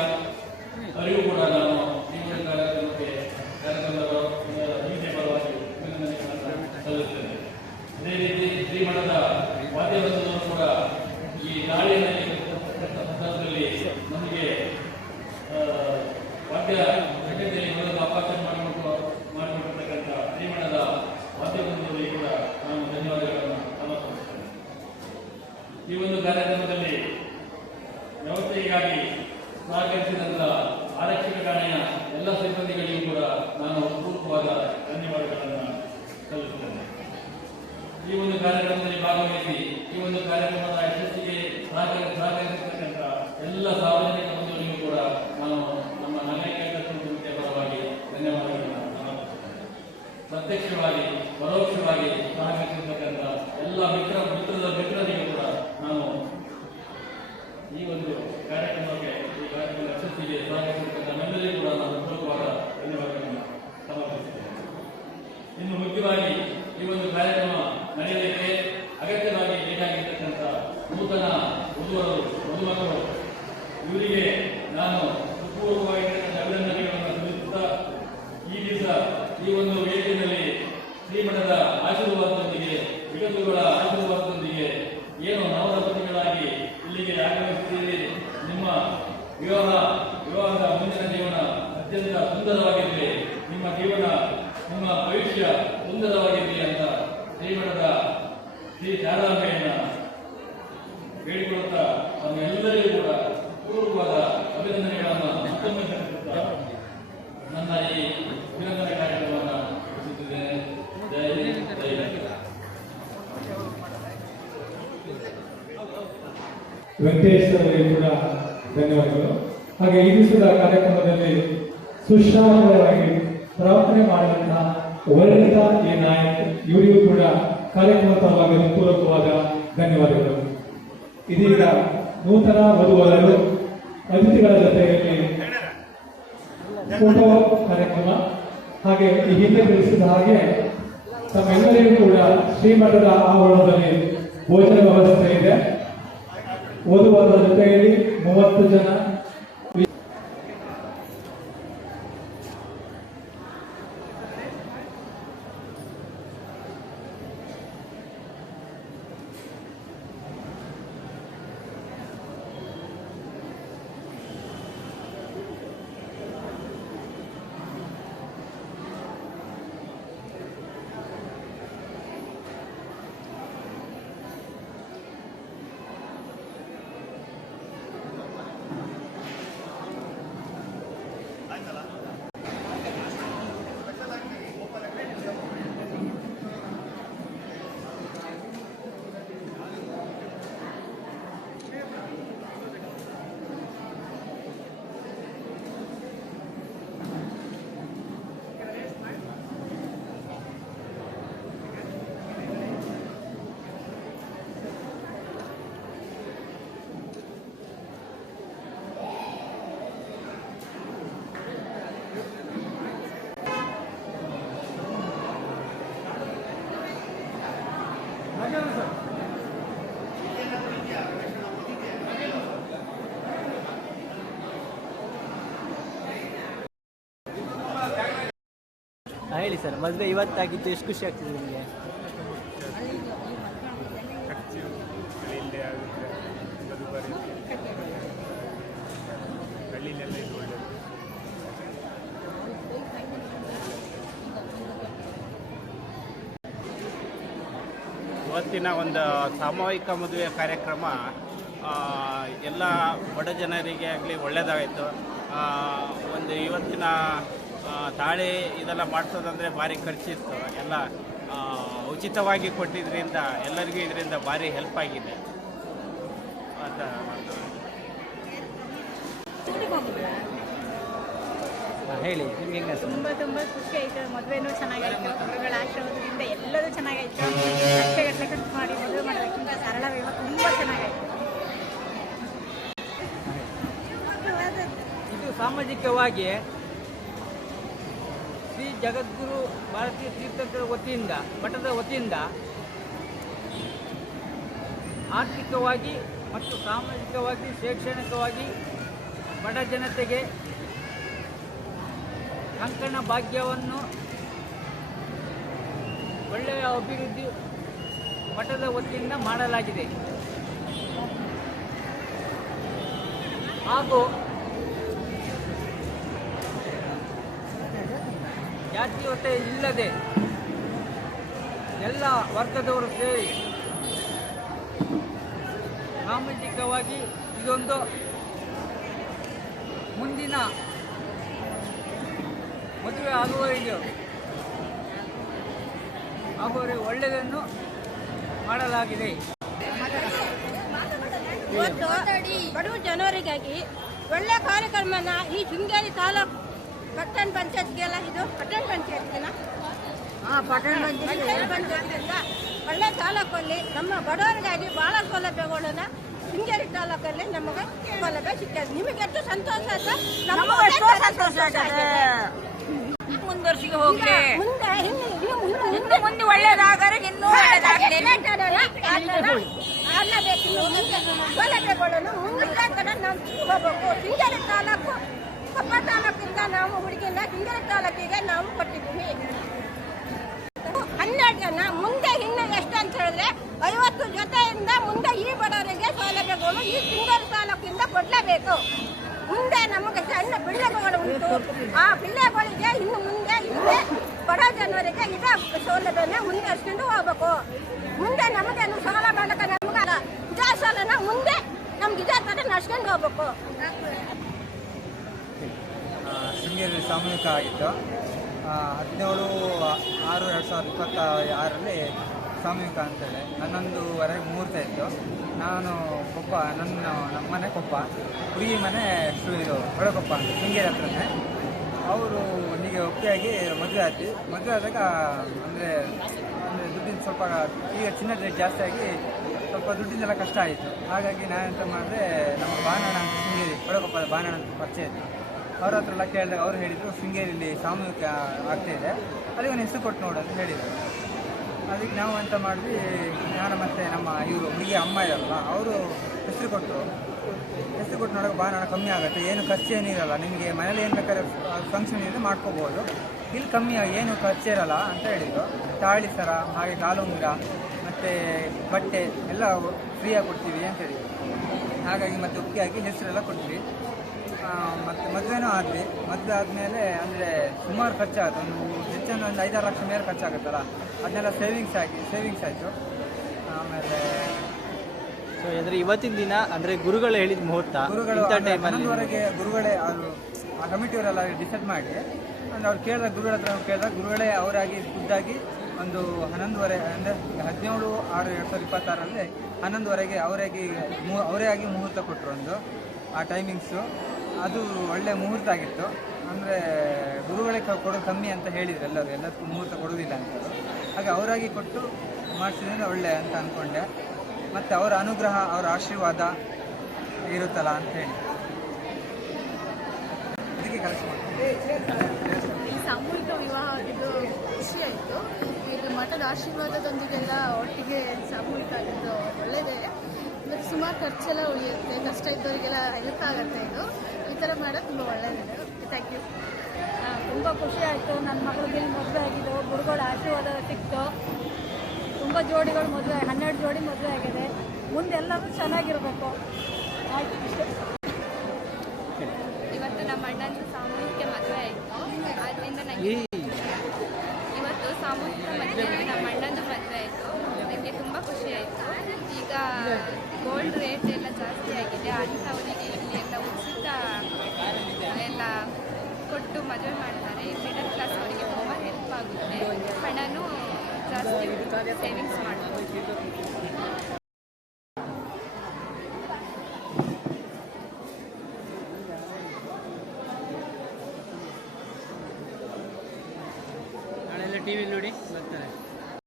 ಅವರಿಗೂ ಕೂಡ ನಾನು ಈ ಒಂದು ಕಾರ್ಯಕ್ರಮದ ನೀತಿಯ ಪರವಾಗಿ ಅಭಿನಂದನೆಗಳನ್ನು ಸಲ್ಲಿಸುತ್ತೇನೆ. ಅದೇ ರೀತಿ ಶ್ರೀಮಠದ ವಾದ್ಯವೃಂದವರು ಕೂಡ ಈ ದಾಳಿಯಲ್ಲಿ ಸಂದರ್ಭದಲ್ಲಿ ನಮಗೆ ವಾದ್ಯ ಜಗತ್ತಿನಲ್ಲಿ ಬರೋದು ಅವಕಾಶ ಮಾಡಿಕೊಟ್ಟಿರ್ತಕ್ಕಂಥ ಶ್ರೀಮಠದ ವಾದ್ಯವೃಂದವರಿಗೆ ಕೂಡ ನಾನು ಧನ್ಯವಾದಗಳನ್ನು ಸಮರ್ಪಿಸುತ್ತೇನೆ. ಈ ಒಂದು ಕಾರ್ಯಕ್ರಮದಲ್ಲಿ ವ್ಯವಸ್ಥೆಗಾಗಿ ಸಹಕರಿಸಿದಂಥ ಆರಕ್ಷಕ ಠಾಣೆಯ ಎಲ್ಲ ಸಿಬ್ಬಂದಿಗಳಿಗೂ ಕೂಡ ನಾನು ಹೃತ್ಪೂರ್ವಕವಾದ ಧನ್ಯವಾದಗಳನ್ನು ಸಲ್ಲಿಸುತ್ತೇನೆ. ಈ ಒಂದು ಕಾರ್ಯಕ್ರಮದಲ್ಲಿ ಭಾಗವಹಿಸಿ ಈ ಒಂದು ಕಾರ್ಯಕ್ರಮದ ಯಶಸ್ಸಿಗೆ ಸಹಕರಿಸಿರ್ತಕ್ಕಂಥ ಎಲ್ಲ ಸಾರ್ವಜನಿಕ ಬಂಧುಗಳಿಗೂ ಕೂಡ ನಾನು ನಮ್ಮ ನಾಗರಿಕ ಸಮಿತಿಯ ಪರವಾಗಿ ಧನ್ಯವಾದಗಳನ್ನು ಸಮರ್ಪಿಸುತ್ತೇನೆ. ಪ್ರತ್ಯಕ್ಷವಾಗಿ ಪರೋಕ್ಷವಾಗಿ ಸಹಕರಿಸಿರ್ತಕ್ಕಂಥ ಎಲ್ಲ ಮಿತ್ರರಿಗೂ ಕೂಡ ನಾನು ಈ ಒಂದು ಕಾರ್ಯಕ್ರಮಕ್ಕೆ ಈ ಕಾರ್ಯಕ್ರಮದ ಯಶಸ್ಸಿಗೆ ಸಹಕರಿಸಿರ್ತಕ್ಕಂಥ ನಮ್ಮೆಲ್ಲರಿಗೂ ಕೂಡ ನಾನು ಪೂರ್ವಕವಾದ ಧನ್ಯವಾದಗಳನ್ನು ಸಮರ್ಪಿಸುತ್ತೇನೆ. ಇನ್ನು ಮುಖ್ಯವಾಗಿ ಈ ಒಂದು ಕಾರ್ಯಕ್ರಮ ನಡೆಯಲಿಕ್ಕೆ ಅಗತ್ಯವಾಗಿ ಬೇಕಾಗಿರ್ತಕ್ಕಂಥ ನೂತನ ಮದುಮಕ್ಕಳು ಇವರಿಗೆ ನಾನು ಹೃತ್ಪೂರ್ವಕವಾಗಿರ್ತಕ್ಕಂಥ ಅಭಿನಂದನೆಗಳನ್ನು ಸಲ್ಲಿಸುತ್ತಾ ಈ ದಿವಸ ಈ ಒಂದು ವೇದಿಕೆಯಲ್ಲಿ ಶ್ರೀಮಠದ ಆಶೀರ್ವಾದದೊಂದಿಗೆ ವಿಗತುಗಳ ಆಶೀರ್ವಾದದೊಂದಿಗೆ ಏನು ನವದಂಪತಿಗಳಾಗಿ ಇಲ್ಲಿಗೆ ಆಗಮಿಸುತ್ತೀರಿ, ನಿಮ್ಮ ವಿವಾಹದ ಮುಂದಿನ ಜೀವನ ಅತ್ಯಂತ ಸುಂದರವಾಗಿರಲಿ, ನಿಮ್ಮ ಜೀವನ ನಿಮ್ಮ ಭವಿಷ್ಯ ಸುಂದರವಾಗಿರಲಿ ಅಂತ ಶ್ರೀಮಠದ ಶ್ರೀ ಶಾರದಾಂಬೆಯನ್ನ ಬೇಡಿಕೊಳ್ಳುತ್ತಾ ನಮ್ಮೆಲ್ಲರಿಗೂ ಕೂಡ ಪೂರ್ವವಾದ ಅಭಿನಂದನೆಗಳನ್ನು ಮತ್ತೊಮ್ಮೆ ಸಲ್ಲಿಸುತ್ತಾ ನನ್ನ ಈ ಅಭಿನಂದನೆ ಕಾರ್ಯಕ್ರಮವನ್ನು ಮುಗಿಸುತ್ತಿದ್ದೇನೆ. ಜೈ ಹಿಂದ್, ಜೈ ಹಿಂದ್. ವೆಂಕಟೇಶ್ ಅವರಿಗೆ ಕೂಡ ಧನ್ಯವಾದಗಳು. ಹಾಗೆ ಈ ದಿವಸದ ಕಾರ್ಯಕ್ರಮದಲ್ಲಿ ಸುಶ್ರಾವ್ಯವಾಗಿ ಪ್ರಾರ್ಥನೆ ಮಾಡಿದಂತಹ ವರ್ಣಿತ ಎ ನಾಯಕ್ ಇವರಿಗೂ ಕೂಡ ಕಾರ್ಯಕ್ರಮದ ಪರವಾಗಿ ಹೃತ್ಪೂರ್ವಕವಾದ ಧನ್ಯವಾದಗಳು. ಇದೀಗ ನೂತನ ವಧುವರರು ಅತಿಥಿಗಳ ಜೊತೆಯಲ್ಲಿ ಫೋಟೋ ಕಾರ್ಯಕ್ರಮ ಹಾಗೆ ಈ ಹಿಂದೆ ತಿಳಿಸಿದ ಹಾಗೆ ತಮ್ಮೆಲ್ಲರಿಗೂ ಕೂಡ ಶ್ರೀಮಠದ ಆವರಣದಲ್ಲಿ ಭೋಜನ ವ್ಯವಸ್ಥೆ ಇದೆ. ಓದುವರ ಜೊತೆಯಲ್ಲಿ 30 ಜನ ಹೇಳಿ ಸರ್, ಮದುವೆ ಇವತ್ತಾಗಿದ್ದು ಎಷ್ಟು ಖುಷಿ ಆಗ್ತಿದೆ ನಿಮಗೆ? ಇವತ್ತಿನ ಒಂದು ಸಾಮೂಹಿಕ ಮದುವೆ ಕಾರ್ಯಕ್ರಮ ಎಲ್ಲ ಬಡ ಜನರಿಗೆ ಆಗಲಿ ಒಳ್ಳೆಯದಾಯಿತು. ಒಂದು ಇವತ್ತಿನ ತಾಳಿ ಇದೆಲ್ಲ ಮಾಡಿಸೋದಂದರೆ ಭಾರಿ ಖರ್ಚಿತ್ತು. ಎಲ್ಲ ಉಚಿತವಾಗಿ ಕೊಟ್ಟಿದ್ದರಿಂದ ಎಲ್ಲರಿಗೂ ಇದರಿಂದ ಭಾರಿ ಹೆಲ್ಪ್ ಆಗಿದೆ ಅಂತ. ಹೇಳಿ, ನಿಮ್ಗೆ ಹೆಂಗ? ತುಂಬ ಖುಷಿ ಆಯಿತು. ಮದುವೆನೂ ಚೆನ್ನಾಗಾಯಿತು, ಗುರುಗಳ ಆಶೀರ್ವಾದದಿಂದ ಎಲ್ಲದೂ ಚೆನ್ನಾಗಾಯಿತು. ಲಕ್ಷಗಟ್ಟಲೆ ಖರ್ಚು ಮಾಡಿ ಮದುವೆ ಮಾಡೋದಕ್ಕಿಂತ ಸರಳ ವಿವಾಹ ತುಂಬ ಚೆನ್ನಾಗಾಯಿತು. ಇದು ಸಾಮಾಜಿಕವಾಗಿ ಶ್ರೀ ಜಗದ್ಗುರು ಭಾರತೀಯ ತೀರ್ಥಂಕರ ವತಿಯಿಂದ, ಮಠದ ವತಿಯಿಂದ ಆರ್ಥಿಕವಾಗಿ ಮತ್ತು ಸಾಮಾಜಿಕವಾಗಿ, ಶೈಕ್ಷಣಿಕವಾಗಿ ಬಡ ಜನತೆಗೆ ಕಂಕಣ ಭಾಗ್ಯವನ್ನು ಒಳ್ಳೆಯ ಅಭಿವೃದ್ಧಿ ಮಠದ ವತಿಯಿಂದ ಮಾಡಲಾಗಿದೆ. ಹಾಗೂ ಜಾತೀಯತೆ ಇಲ್ಲದೆ ಎಲ್ಲ ವರ್ಗದವರು ಸೇರಿ ಸಾಮಾಜಿಕವಾಗಿ ಇದೊಂದು ಮುಂದಿನ ಮದುವೆ ಆಗುವವರಿಗೆ ಒಳ್ಳೆಯದನ್ನು ಮಾಡಲಾಗಿದೆ. ಇವತ್ತು ಬಡವ ಜನರಿಗಾಗಿ ಒಳ್ಳೆ ಕಾರ್ಯಕ್ರಮನ ಈ ಶೃಂಗೇರಿ ತಾಲೂಕು ಪಟ್ಟಣ ಪಂಚಾಯತ್ಗೆಲ್ಲ, ಇದು ಪಟ್ಟಣ ಪಂಚಾಯತ್ಗೆನ ಪಂಚಾಯತ್ಗಿಂದ ಒಳ್ಳೆ ತಾಲೂಕಲ್ಲಿ ನಮ್ಮ ಬಡವರಿಗಾಗಿ ಬಹಳ ಸೌಲಭ್ಯಗಳನ್ನ ಶೃಂಗೇರಿ ತಾಲೂಕಲ್ಲಿ ನಮಗೆ ಸೌಲಭ್ಯ ಸಿಗ್ತದೆ. ನಿಮಗೆ ಎಷ್ಟು ಸಂತೋಷ ಆಯ್ತಾ? ಮುಂದುವರ್ಸಿಗೆ ಹೋಗ್ಲಿ, ಮುಂದೆ ಒಳ್ಳೇದಾದರೆ ಇನ್ನೂ ಒಳ್ಳೇದಾಗಲಿ. ಸೌಲಭ್ಯಗಳನ್ನು ಮುಂದಿನ ನಾವು ಹೋಗ್ಬೇಕು. ಶೃಂಗೇರಿ ತಾಲೂಕು ಕೊಪ್ಪ ತಾಲೂಕಿಂದ ನಾವು ಹುಡುಗಿನ ಶೃಂಗೇರಿ ತಾಲೂಕಿಗೆ ನಾವು ಕೊಟ್ಟಿದ್ದೀವಿ. 12 ಜನ. ಮುಂದೆ ಇನ್ನು ಎಷ್ಟು ಅಂತ ಹೇಳಿದ್ರೆ 50 ಜೊತೆಯಿಂದ ಮುಂದೆ ಈ ಬಡವರಿಗೆ ಸೌಲಭ್ಯಗಳು ಈ ಶೃಂಗೇರಿ ತಾಲೂಕಿಂದ ಕೊಡಲೇಬೇಕು. ಮುಂದೆ ನಮಗೆ ಸಣ್ಣ ಬಿಳ್ಳೆಗಳು ಉಂಟು. ಆ ಬಿಳ್ಳೆಗಳಿಗೆ ಇನ್ನು ಮುಂದೆ ಬಡ ಜನರಿಗೆ ಇದೇ ಸೌಲಭ್ಯನ ಮುಂದುವರಿಸ್ಕೊಂಡು ಹೋಗ್ಬೇಕು. ಮುಂದೆ ನಮಗೆ ಸಾಲ ಮಾಡಕ್ಕೆ ನಮಗಲ್ಲ, ಇದೇ ಸಾಲನ ಮುಂದೆ ನಮ್ಗೆ ಇದೇ ಥರ ನಡ್ಸ್ಕೊಂಡು ಹೋಗ್ಬೇಕು. ಶೃಂಗೇರಿ ಸಾಮೂಹಿಕ ಆಗಿತ್ತು. 17/6/2026 ಸಾಮೂಹಿಕ ಅಂತೇಳಿ ನನ್ನೊಂದುವರೆಗೆ ಮುಹೂರ್ತ ಇತ್ತು. ನಾನು ಕೊಪ್ಪ, ನಮ್ಮನೆ ಕೊಪ್ಪ, ಹುಡುಗಿ ಮನೆ ಇದು ಹೊಳಕೊಪ್ಪ ಅಂತ ಶೃಂಗೇರಿ ಹತ್ರನೇ. ಅವರು ಹೀಗೆ ಒಪ್ಪಿಯಾಗಿ ಮದುವೆ ಆದ್ವಿ. ಮದುವೆ ಆದಾಗ ಅಂದರೆ ದುಡ್ಡಿನ ಸ್ವಲ್ಪ ಈಗ ಚಿನ್ನ ರೇಟ್ ಜಾಸ್ತಿ ಆಗಿ ಸ್ವಲ್ಪ ದುಡ್ಡಿನೆಲ್ಲ ಕಷ್ಟ ಆಯಿತು. ಹಾಗಾಗಿ ನಾನೆಂತ ಮಾಡಿದೆ, ನಮ್ಮ ಬಾನಣ್ಣ ಅಂತ ಶೃಂಗೇರಿ ಹೊಳಕೊಪ್ಪದ ಬಾನಣ್ಣ ಅಂತ ಪರಿಚಯ ಇತ್ತು. ಅವ್ರ ಹತ್ರ ಎಲ್ಲ ಕೇಳಿದಾಗ ಅವ್ರು ಹೇಳಿದರು ಶೃಂಗೇರಿಯಲ್ಲಿ ಸಾಮೂಹಿಕ ಆಗ್ತಾ ಇದೆ, ಅಲ್ಲಿ ಒಂದು ಹೆಸರು ಕೊಟ್ಟು ನೋಡು ಅಂತ ಹೇಳಿದರು. ಅದಕ್ಕೆ ನಾವು ಅಂತ ಮಾಡಿದ್ವಿ, ನಾನು ಮತ್ತು ನಮ್ಮ ಇವರು ಹುಡುಗಿ ಅಮ್ಮ ಇರಲ್ಲ ಅವರು ಹೆಸರು ಕೊಟ್ಟರು ನೋಡೋಕೆ ಬಾ ನಾನು ಕಮ್ಮಿ ಆಗುತ್ತೆ, ಏನು ಖರ್ಚು ಏನಿರಲ್ಲ, ನಿಮಗೆ ಮನೇಲಿ ಏನು ಬೇಕಾದ್ರೆ ಫಂಕ್ಷನ್ ಇದೆ ಮಾಡ್ಕೋಬೋದು, ಇಲ್ಲಿ ಕಮ್ಮಿ ಏನು ಖರ್ಚು ಇರಲ್ಲ ಅಂತ ಹೇಳಿದರು. ತಾಳಿ ಸರ ಹಾಗೆ ಕಾಲುಂಗುರ ಮತ್ತು ಬಟ್ಟೆ ಎಲ್ಲ ಫ್ರೀಯಾಗಿ ಕೊಡ್ತೀವಿ ಅಂತ ಹೇಳಿದ್ರು. ಹಾಗಾಗಿ ಮತ್ತು ಒಪ್ಪಿಗೆ ಹೆಸರೆಲ್ಲ ಕೊಟ್ವಿ. ಮತ್ತು ಮದುವೆನೂ ಆದ್ವಿ. ಮದುವೆ ಆದಮೇಲೆ ಅಂದರೆ ಸುಮಾರು ಖರ್ಚಾಗುತ್ತೆ, ಹೆಚ್ಚನ್ನು ಒಂದು 5-6 ಲಕ್ಷ ಮೇಲೆ ಖರ್ಚಾಗುತ್ತಲ್ಲ, ಅದನ್ನೆಲ್ಲ ಸೇವಿಂಗ್ಸ್ ಆಯಿತು. ಆಮೇಲೆ ಸೊ ಅಂದರೆ ಇವತ್ತಿನ ದಿನ ಅಂದರೆ ಗುರುಗಳು ಹೇಳಿದ ಮುಹೂರ್ತ ಗುರುಗಳು 11ವರೆಗೆ ಗುರುಗಳೇ ಅವರು ಆ ಕಮಿಟಿಯವರೆಲ್ಲ ಡಿಸೈಡ್ ಮಾಡಿ ಅಂದರೆ ಅವ್ರು ಕೇಳಿದಾಗ ಗುರುಗಳ ಹತ್ರ ಕೇಳಿದಾಗ ಗುರುಗಳೇ ಅವರಾಗಿ ಖುದ್ದಾಗಿ ಒಂದು 11ವರೆ ಅಂದರೆ 17/6/2026 11ವರೆಗೆ ಅವರೇ ಆಗಿ ಮುಹೂರ್ತ ಕೊಟ್ಟರು. ಒಂದು ಆ ಟೈಮಿಂಗ್ಸು ಅದು ಒಳ್ಳೆ ಮುಹೂರ್ತ ಆಗಿತ್ತು. ಅಂದರೆ ಗುರುಗಳೇ ಕೊಡೋದು ಕಮ್ಮಿ ಅಂತ ಹೇಳಿದ್ರು ಎಲ್ಲದಕ್ಕೂ ಮುಹೂರ್ತ ಕೊಡೋದಿಲ್ಲ ಅಂತ. ಹಾಗೆ ಅವರಾಗಿ ಕೊಟ್ಟು ಮಾಡಿಸಿದ್ರಿಂದ ಒಳ್ಳೆ ಅಂತ ಅಂದ್ಕೊಂಡೆ. ಮತ್ತು ಅವರ ಅನುಗ್ರಹ ಅವರ ಆಶೀರ್ವಾದ ಇರುತ್ತಲ್ಲ ಅಂತ ಹೇಳಿ ಅದಕ್ಕೆ ಕೆಲಸ ಮಾಡ್ತೀನಿ. ಸಾಮೂಹಿಕ ವಿವಾಹ ಆಗಿದ್ದು ಖುಷಿಯಾಯಿತು. ಇದು ಮಠದ ಆಶೀರ್ವಾದದೊಂದಿಗೆಲ್ಲ ಒಟ್ಟಿಗೆ ಸಾಮೂಹಿಕ ಆಗಿದ್ದು ಒಳ್ಳೆಯದೇ. ಮತ್ತು ಸುಮಾರು ಖರ್ಚೆಲ್ಲ ಉಳಿಯುತ್ತೆ, ಕಷ್ಟ ಇದ್ದವರಿಗೆಲ್ಲ ಹೆಲ್ಪ್ ಆಗುತ್ತೆ. ಈ ಥರ ಮಾಡೋದು ತುಂಬ ಒಳ್ಳೆಯದಿದೆ. Thank you. ತುಂಬ ಖುಷಿ ಆಯಿತು. ನನ್ನ ಮಗಳಿಗೆ ಮದುವೆ ಆಗಿದ್ದು, ಗುರುಗಳ ಆಶೀರ್ವಾದ ಸಿಕ್ತು. ತುಂಬ ಜೋಡಿಗಳು ಮದುವೆ, 12 ಜೋಡಿ ಮದುವೆ ಆಗಿದೆ. ಮುಂದೆ ಎಲ್ಲರೂ ಚೆನ್ನಾಗಿರಬೇಕು. ಆಯಿತು ಇಷ್ಟೇ. ಇವತ್ತು ನಮ್ಮ ಅಣ್ಣಂದು ಸಾಮೂಹಿಕ ಮದುವೆ ಆಯಿತು. ಅದರಿಂದ ನನಗೆ ಇವತ್ತು ಸಾಮೂಹಿಕ ಮದುವೆ ನಮ್ಮ ಅಣ್ಣಂದು ಮದುವೆ ಆಯಿತು. ನನಗೆ ತುಂಬ ಖುಷಿ ಆಯಿತು. ಈಗ ಗೋಲ್ಡ್ ರೇಟ್ ಎಲ್ಲ ಜಾಸ್ತಿ ಆಗಿದೆ. ಅಂಥವರಿಗೆ ಇಲ್ಲಿ ಎಲ್ಲ ಉಚಿತ ಎಲ್ಲ ಕೊಟ್ಟು ಮದುವೆ ಮಾಡ್ತಾರೆ. ಮಿಡಲ್ ಕ್ಲಾಸ್ ಅವರಿಗೆ ತುಂಬ ಹೆಲ್ಪ್ ಆಗುತ್ತೆ. ಹಣನೂ ಜಾಸ್ತಿ ಸೇವಿಂಗ್ಸ್ ಮಾಡ್ಬೋದು. ನಾಳೆಲ್ಲ ಟಿ ವಿ ನೋಡಿ ಬರ್ತಾರೆ.